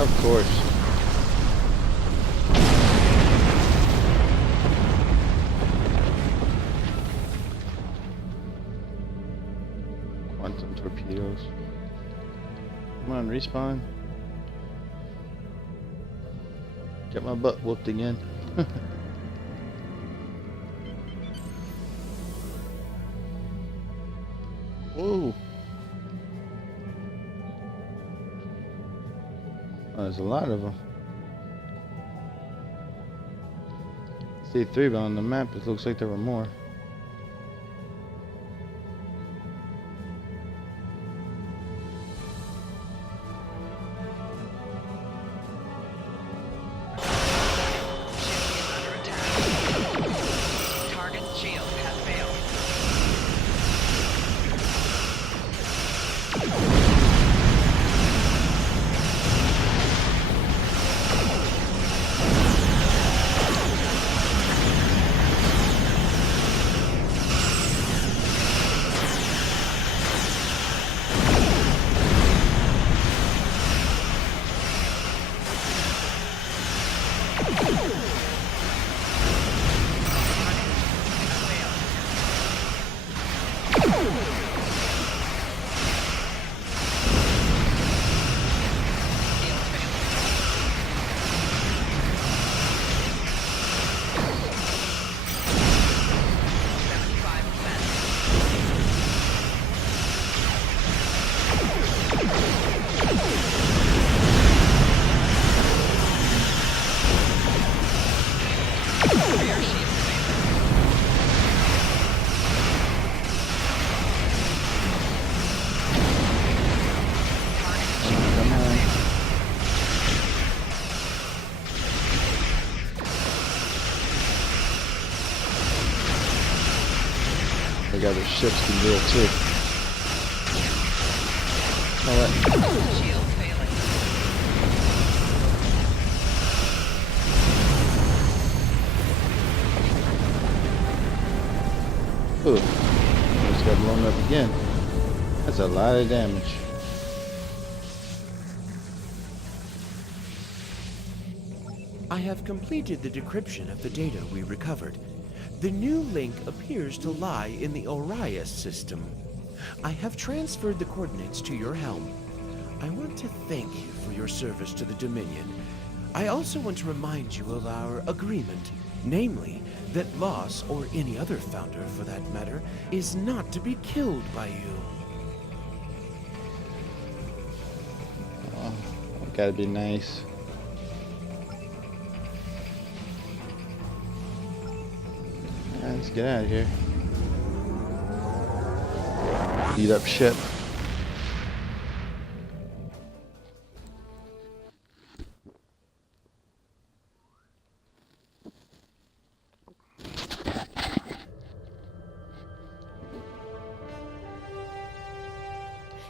Of course. Quantum torpedoes. Come on, respawn. Get my butt whooped again. Whoa. Oh, there's a lot of them. I see 3, but on the map it looks like there were more. They got their ships can do it too. Oh, what? That's a lot of damage. I have completed the decryption of the data we recovered. The new link appears to lie in the Orias system. I have transferred the coordinates to your helm. I want to thank you for your service to the Dominion. I also want to remind you of our agreement, namely, that Loss, or any other founder for that matter, is not to be killed by you. Oh, gotta be nice. Let's get out of here. Beat up ship.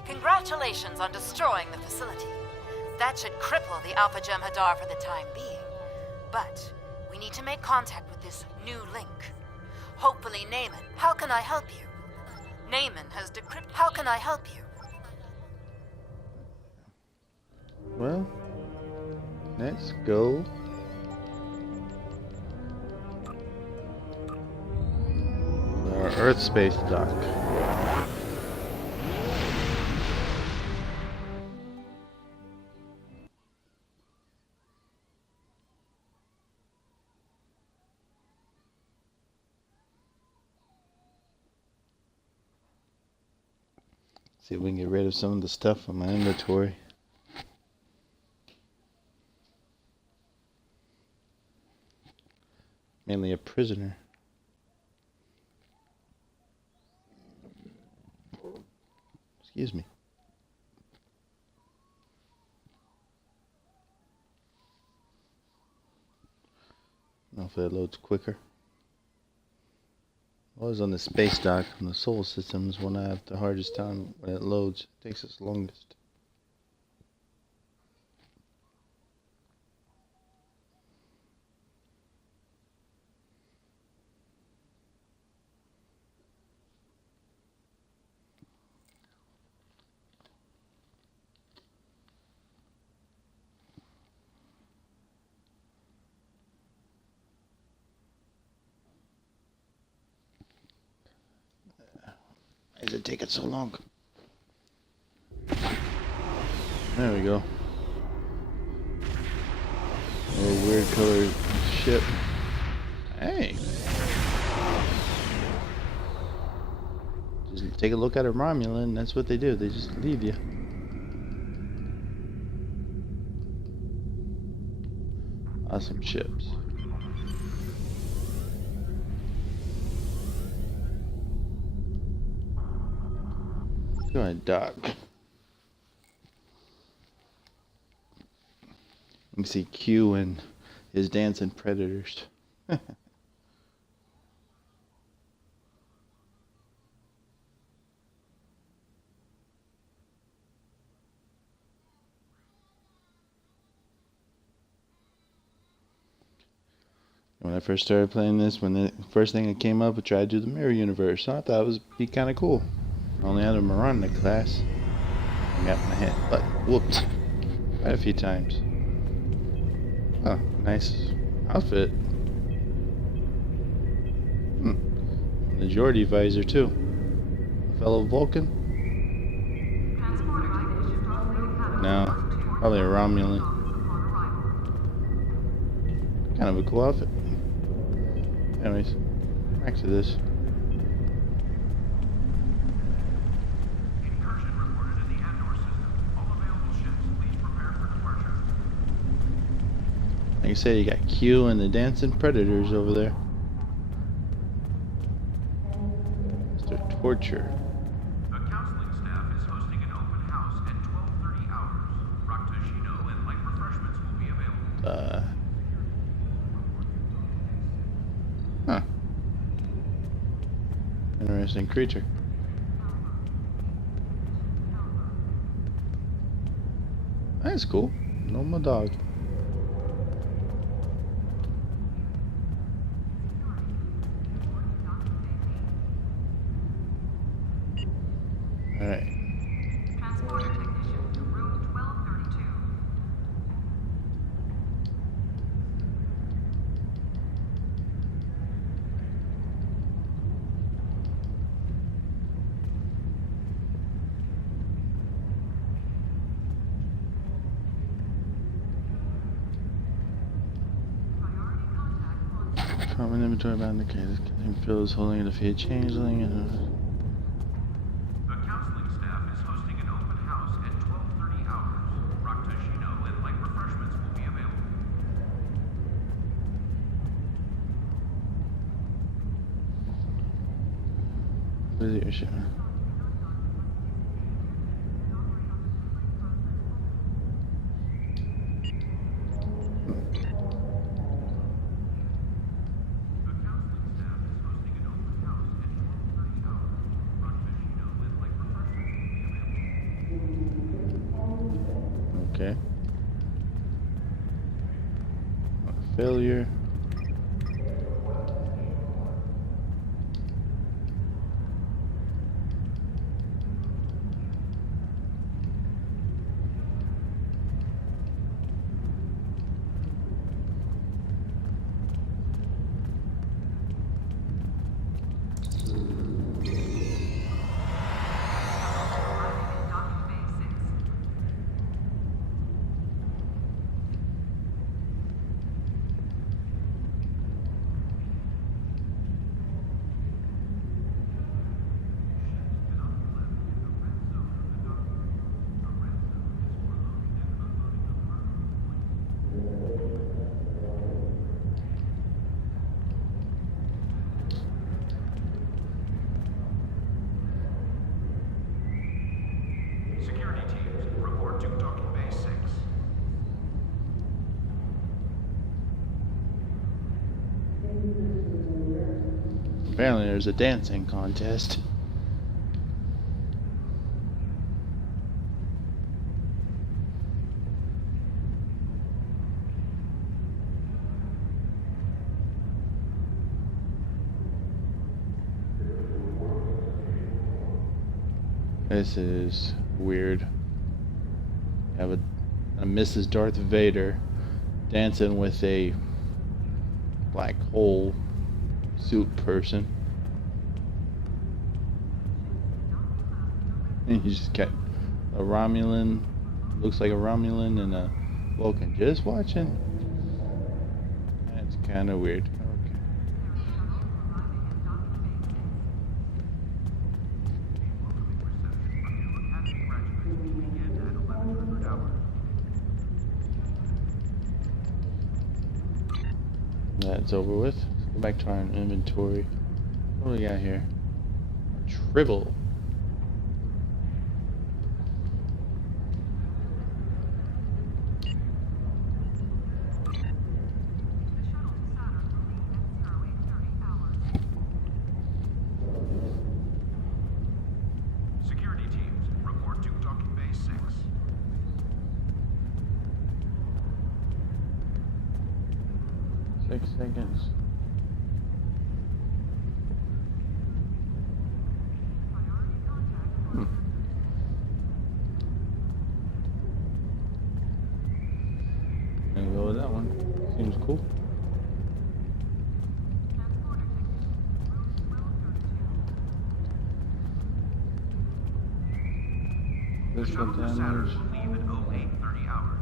Congratulations on destroying the facility. That should cripple the Alpha Jem'Hadar for the time being. But we need to make contact with this new link. Hopefully, Naaman. How can I help you? Naaman has decrypted. How can I help you? Well, let's go. Our Earth space dock. See if we can get rid of some of the stuff in my inventory. Mainly a prisoner. Excuse me. Hopefully it loads quicker. Always on the space dock on the Sol systems when I have the hardest time when it loads. It takes us longest. Why is it taking so long? There we go. A little weird colored ship. Hey! Just take a look at a Romulan, that's what they do. They just leave you. Awesome ships. Go ahead, Doc. You can see Q and his dancing predators. When I first started playing this, when the first thing that came up, I tried to do the mirror universe. So I thought it would be kind of cool. I only had a Marauder in the class. I got my head butt whooped quite a few times. Oh, nice outfit. The Geordi visor too. Fellow Vulcan? No, probably a Romulan. Kind of a cool outfit. Anyways, back to this. Like I said, you got Q and the dancing predators over there. Mr. Torture. The counseling staff is hosting an open house at 12:30 hours. Raktajino and light refreshments will be available. Huh. Interesting creature. That's cool. Normal dog. Alright. From an inventory about indicated. Phil is holding a defeated changeling. The counseling staff is hosting an open house at 12:30 hours. Rakutashino and light refreshments will be available. Visit your ship. Okay. Failure. Security teams, report to docking bay 6. Apparently there's a dancing contest. This is weird. I have a Mrs. Darth Vader dancing with a black hole suit person. And you just got a Romulan, looks like a Romulan and a Vulcan just watching. That's kind of weird. That's over with. Let's go back to our inventory. What do we got here? Tribble. Security teams, report to docking bay 6. 6 seconds. Gonna go with that one. Seems cool. This Shuttle one to Saturn damage. will leave at 08:30 hours.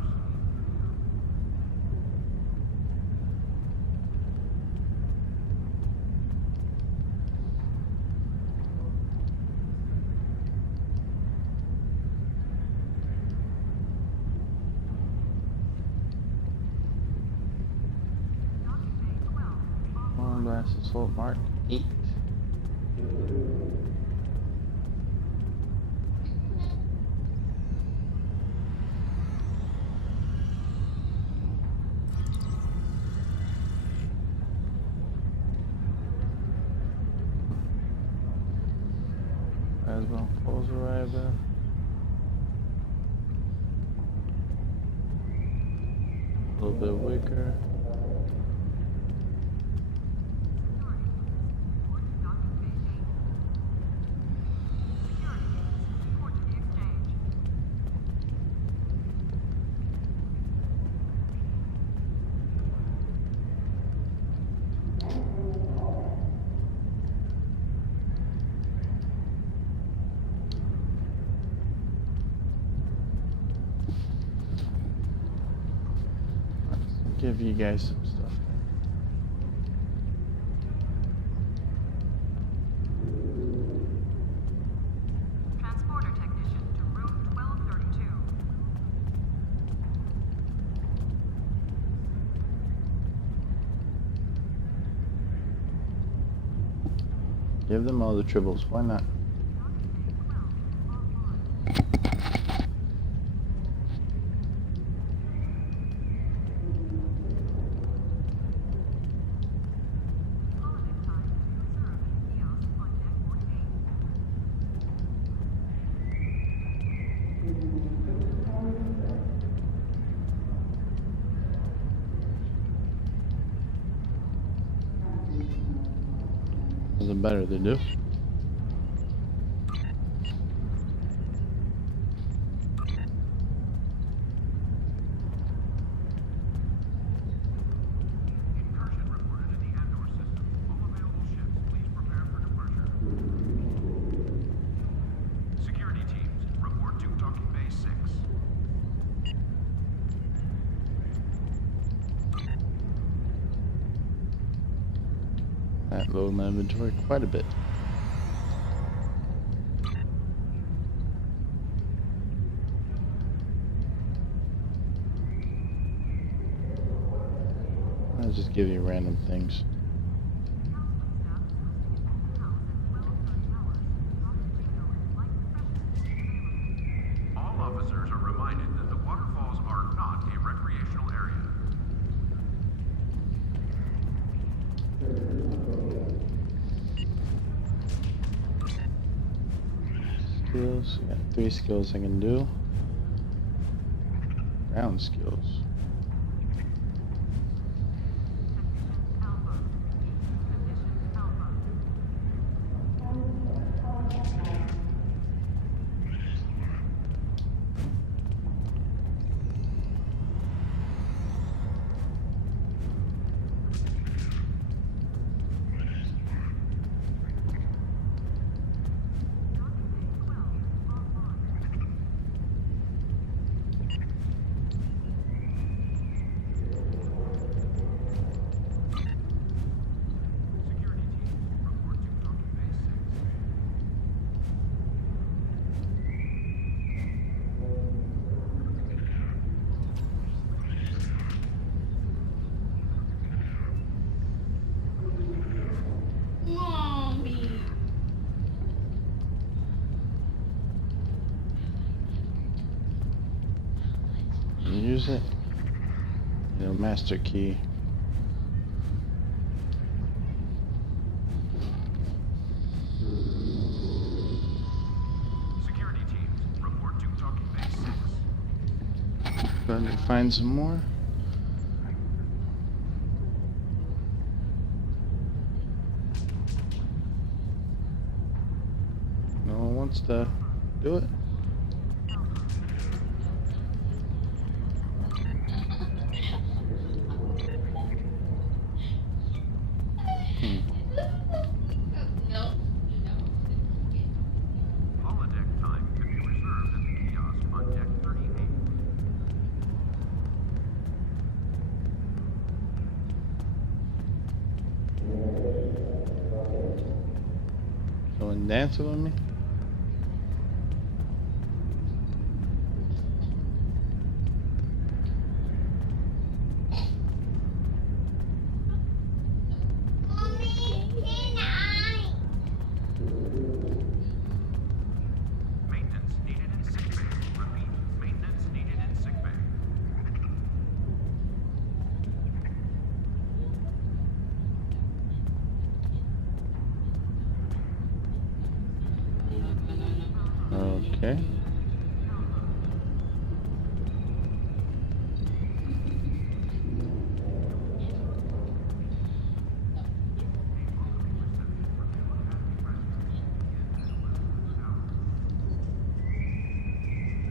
Long blast assault mark 8. Asbel Falls arrival. A little bit of wicker. Give you guys some stuff. Give them all the tribbles. Why not? Something better to do. Security teams, report to Docking Bay 6. That lowered my inventory quite a bit. I'll just give you random things. All officers are reminded that the waterfalls are not a recreational area. Skills. Got 3 skills I can do. Ground skills. Use it. You know, master key. Security teams, report to Docking Bay 6. Go ahead and find some more. No one wants to do it. Holodeck time can be reserved at the kiosk on deck 38. Someone dancing with me? Maintenance needed in sick bay. Repeat, maintenance needed in sick bay. Okay.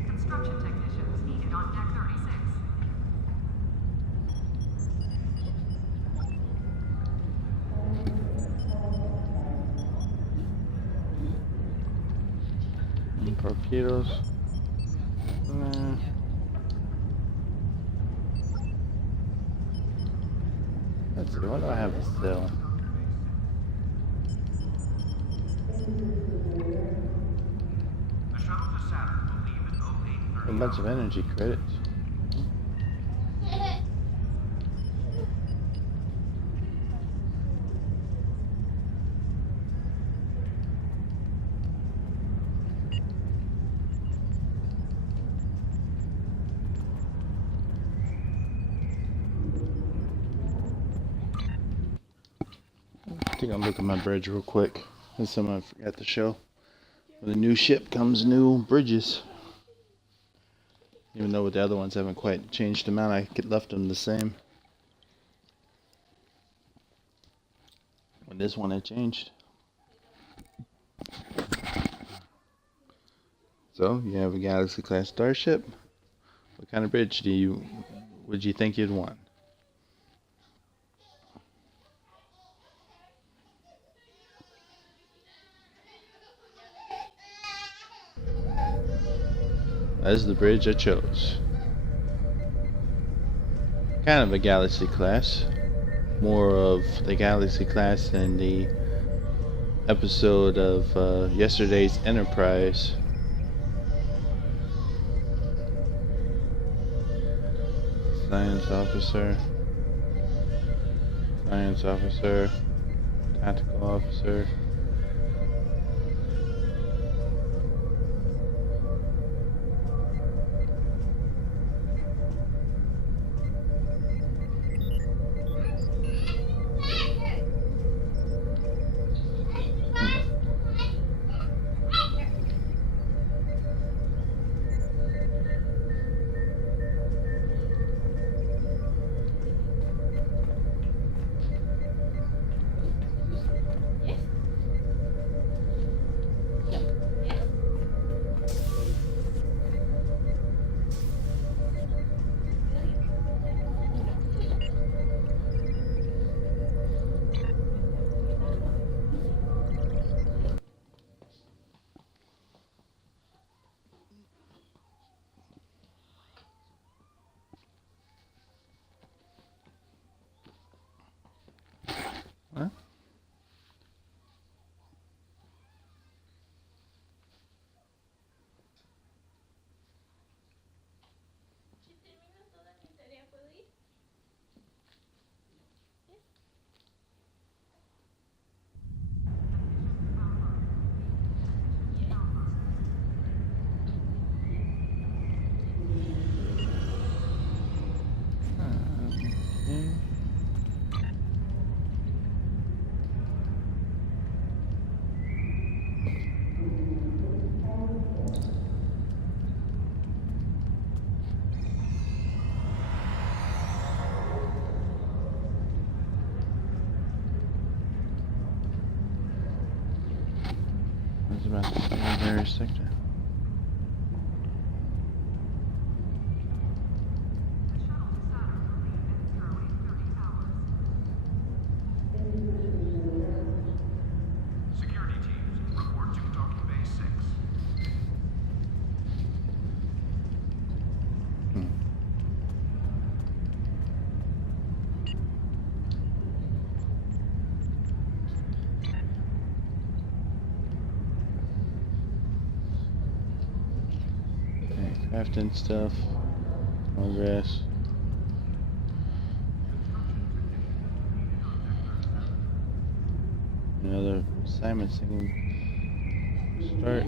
Construction technicians needed on deck 36. Torpedoes. Nah. Let's see, what do I have still? The shuttle to Saturn will leave at 08:30. A bunch of energy credits. Take a look at my bridge real quick. That's something I forgot to show. With a new ship comes new bridges. Even though with the other ones haven't quite changed them out, I left them the same. With this one I changed. So you have a Galaxy class starship. What kind of bridge would you think you'd want? That's the bridge I chose. Kind of a Galaxy class. More of the Galaxy class than the episode of yesterday's Enterprise. Science officer, tactical officer. Huh? About the secondary sector. Security teams, report to docking bay 6. Crafting stuff, progress. Another assignment singing start.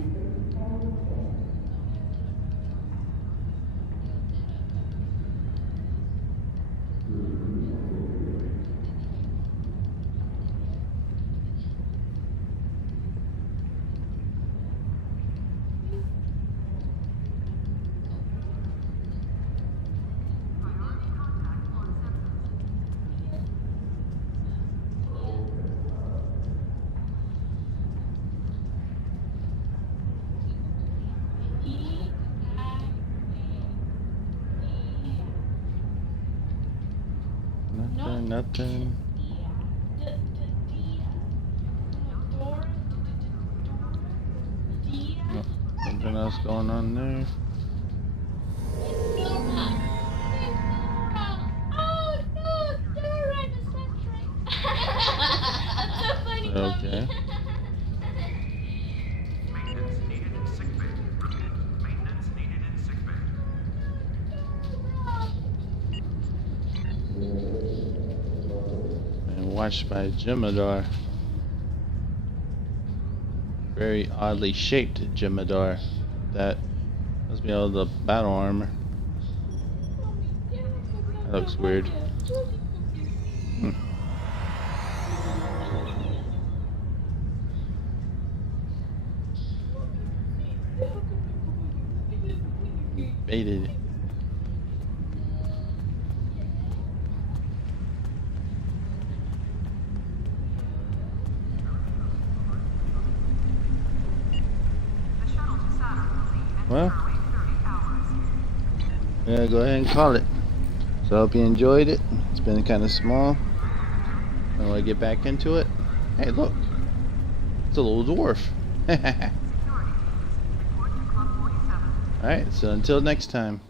Nothing. No, something else going on there. Okay. Maintenance needed in sick bay. Repeat. Maintenance needed in sick bay. And watched by Jem'Hadar. Very oddly shaped Jem'Hadar. That must be all the battle armor. That looks weird. Baited. Well, yeah, go ahead and call it. So I hope you enjoyed it. It's been kind of small. I want to get back into it. Hey, look. It's a little dwarf. Alright, so until next time.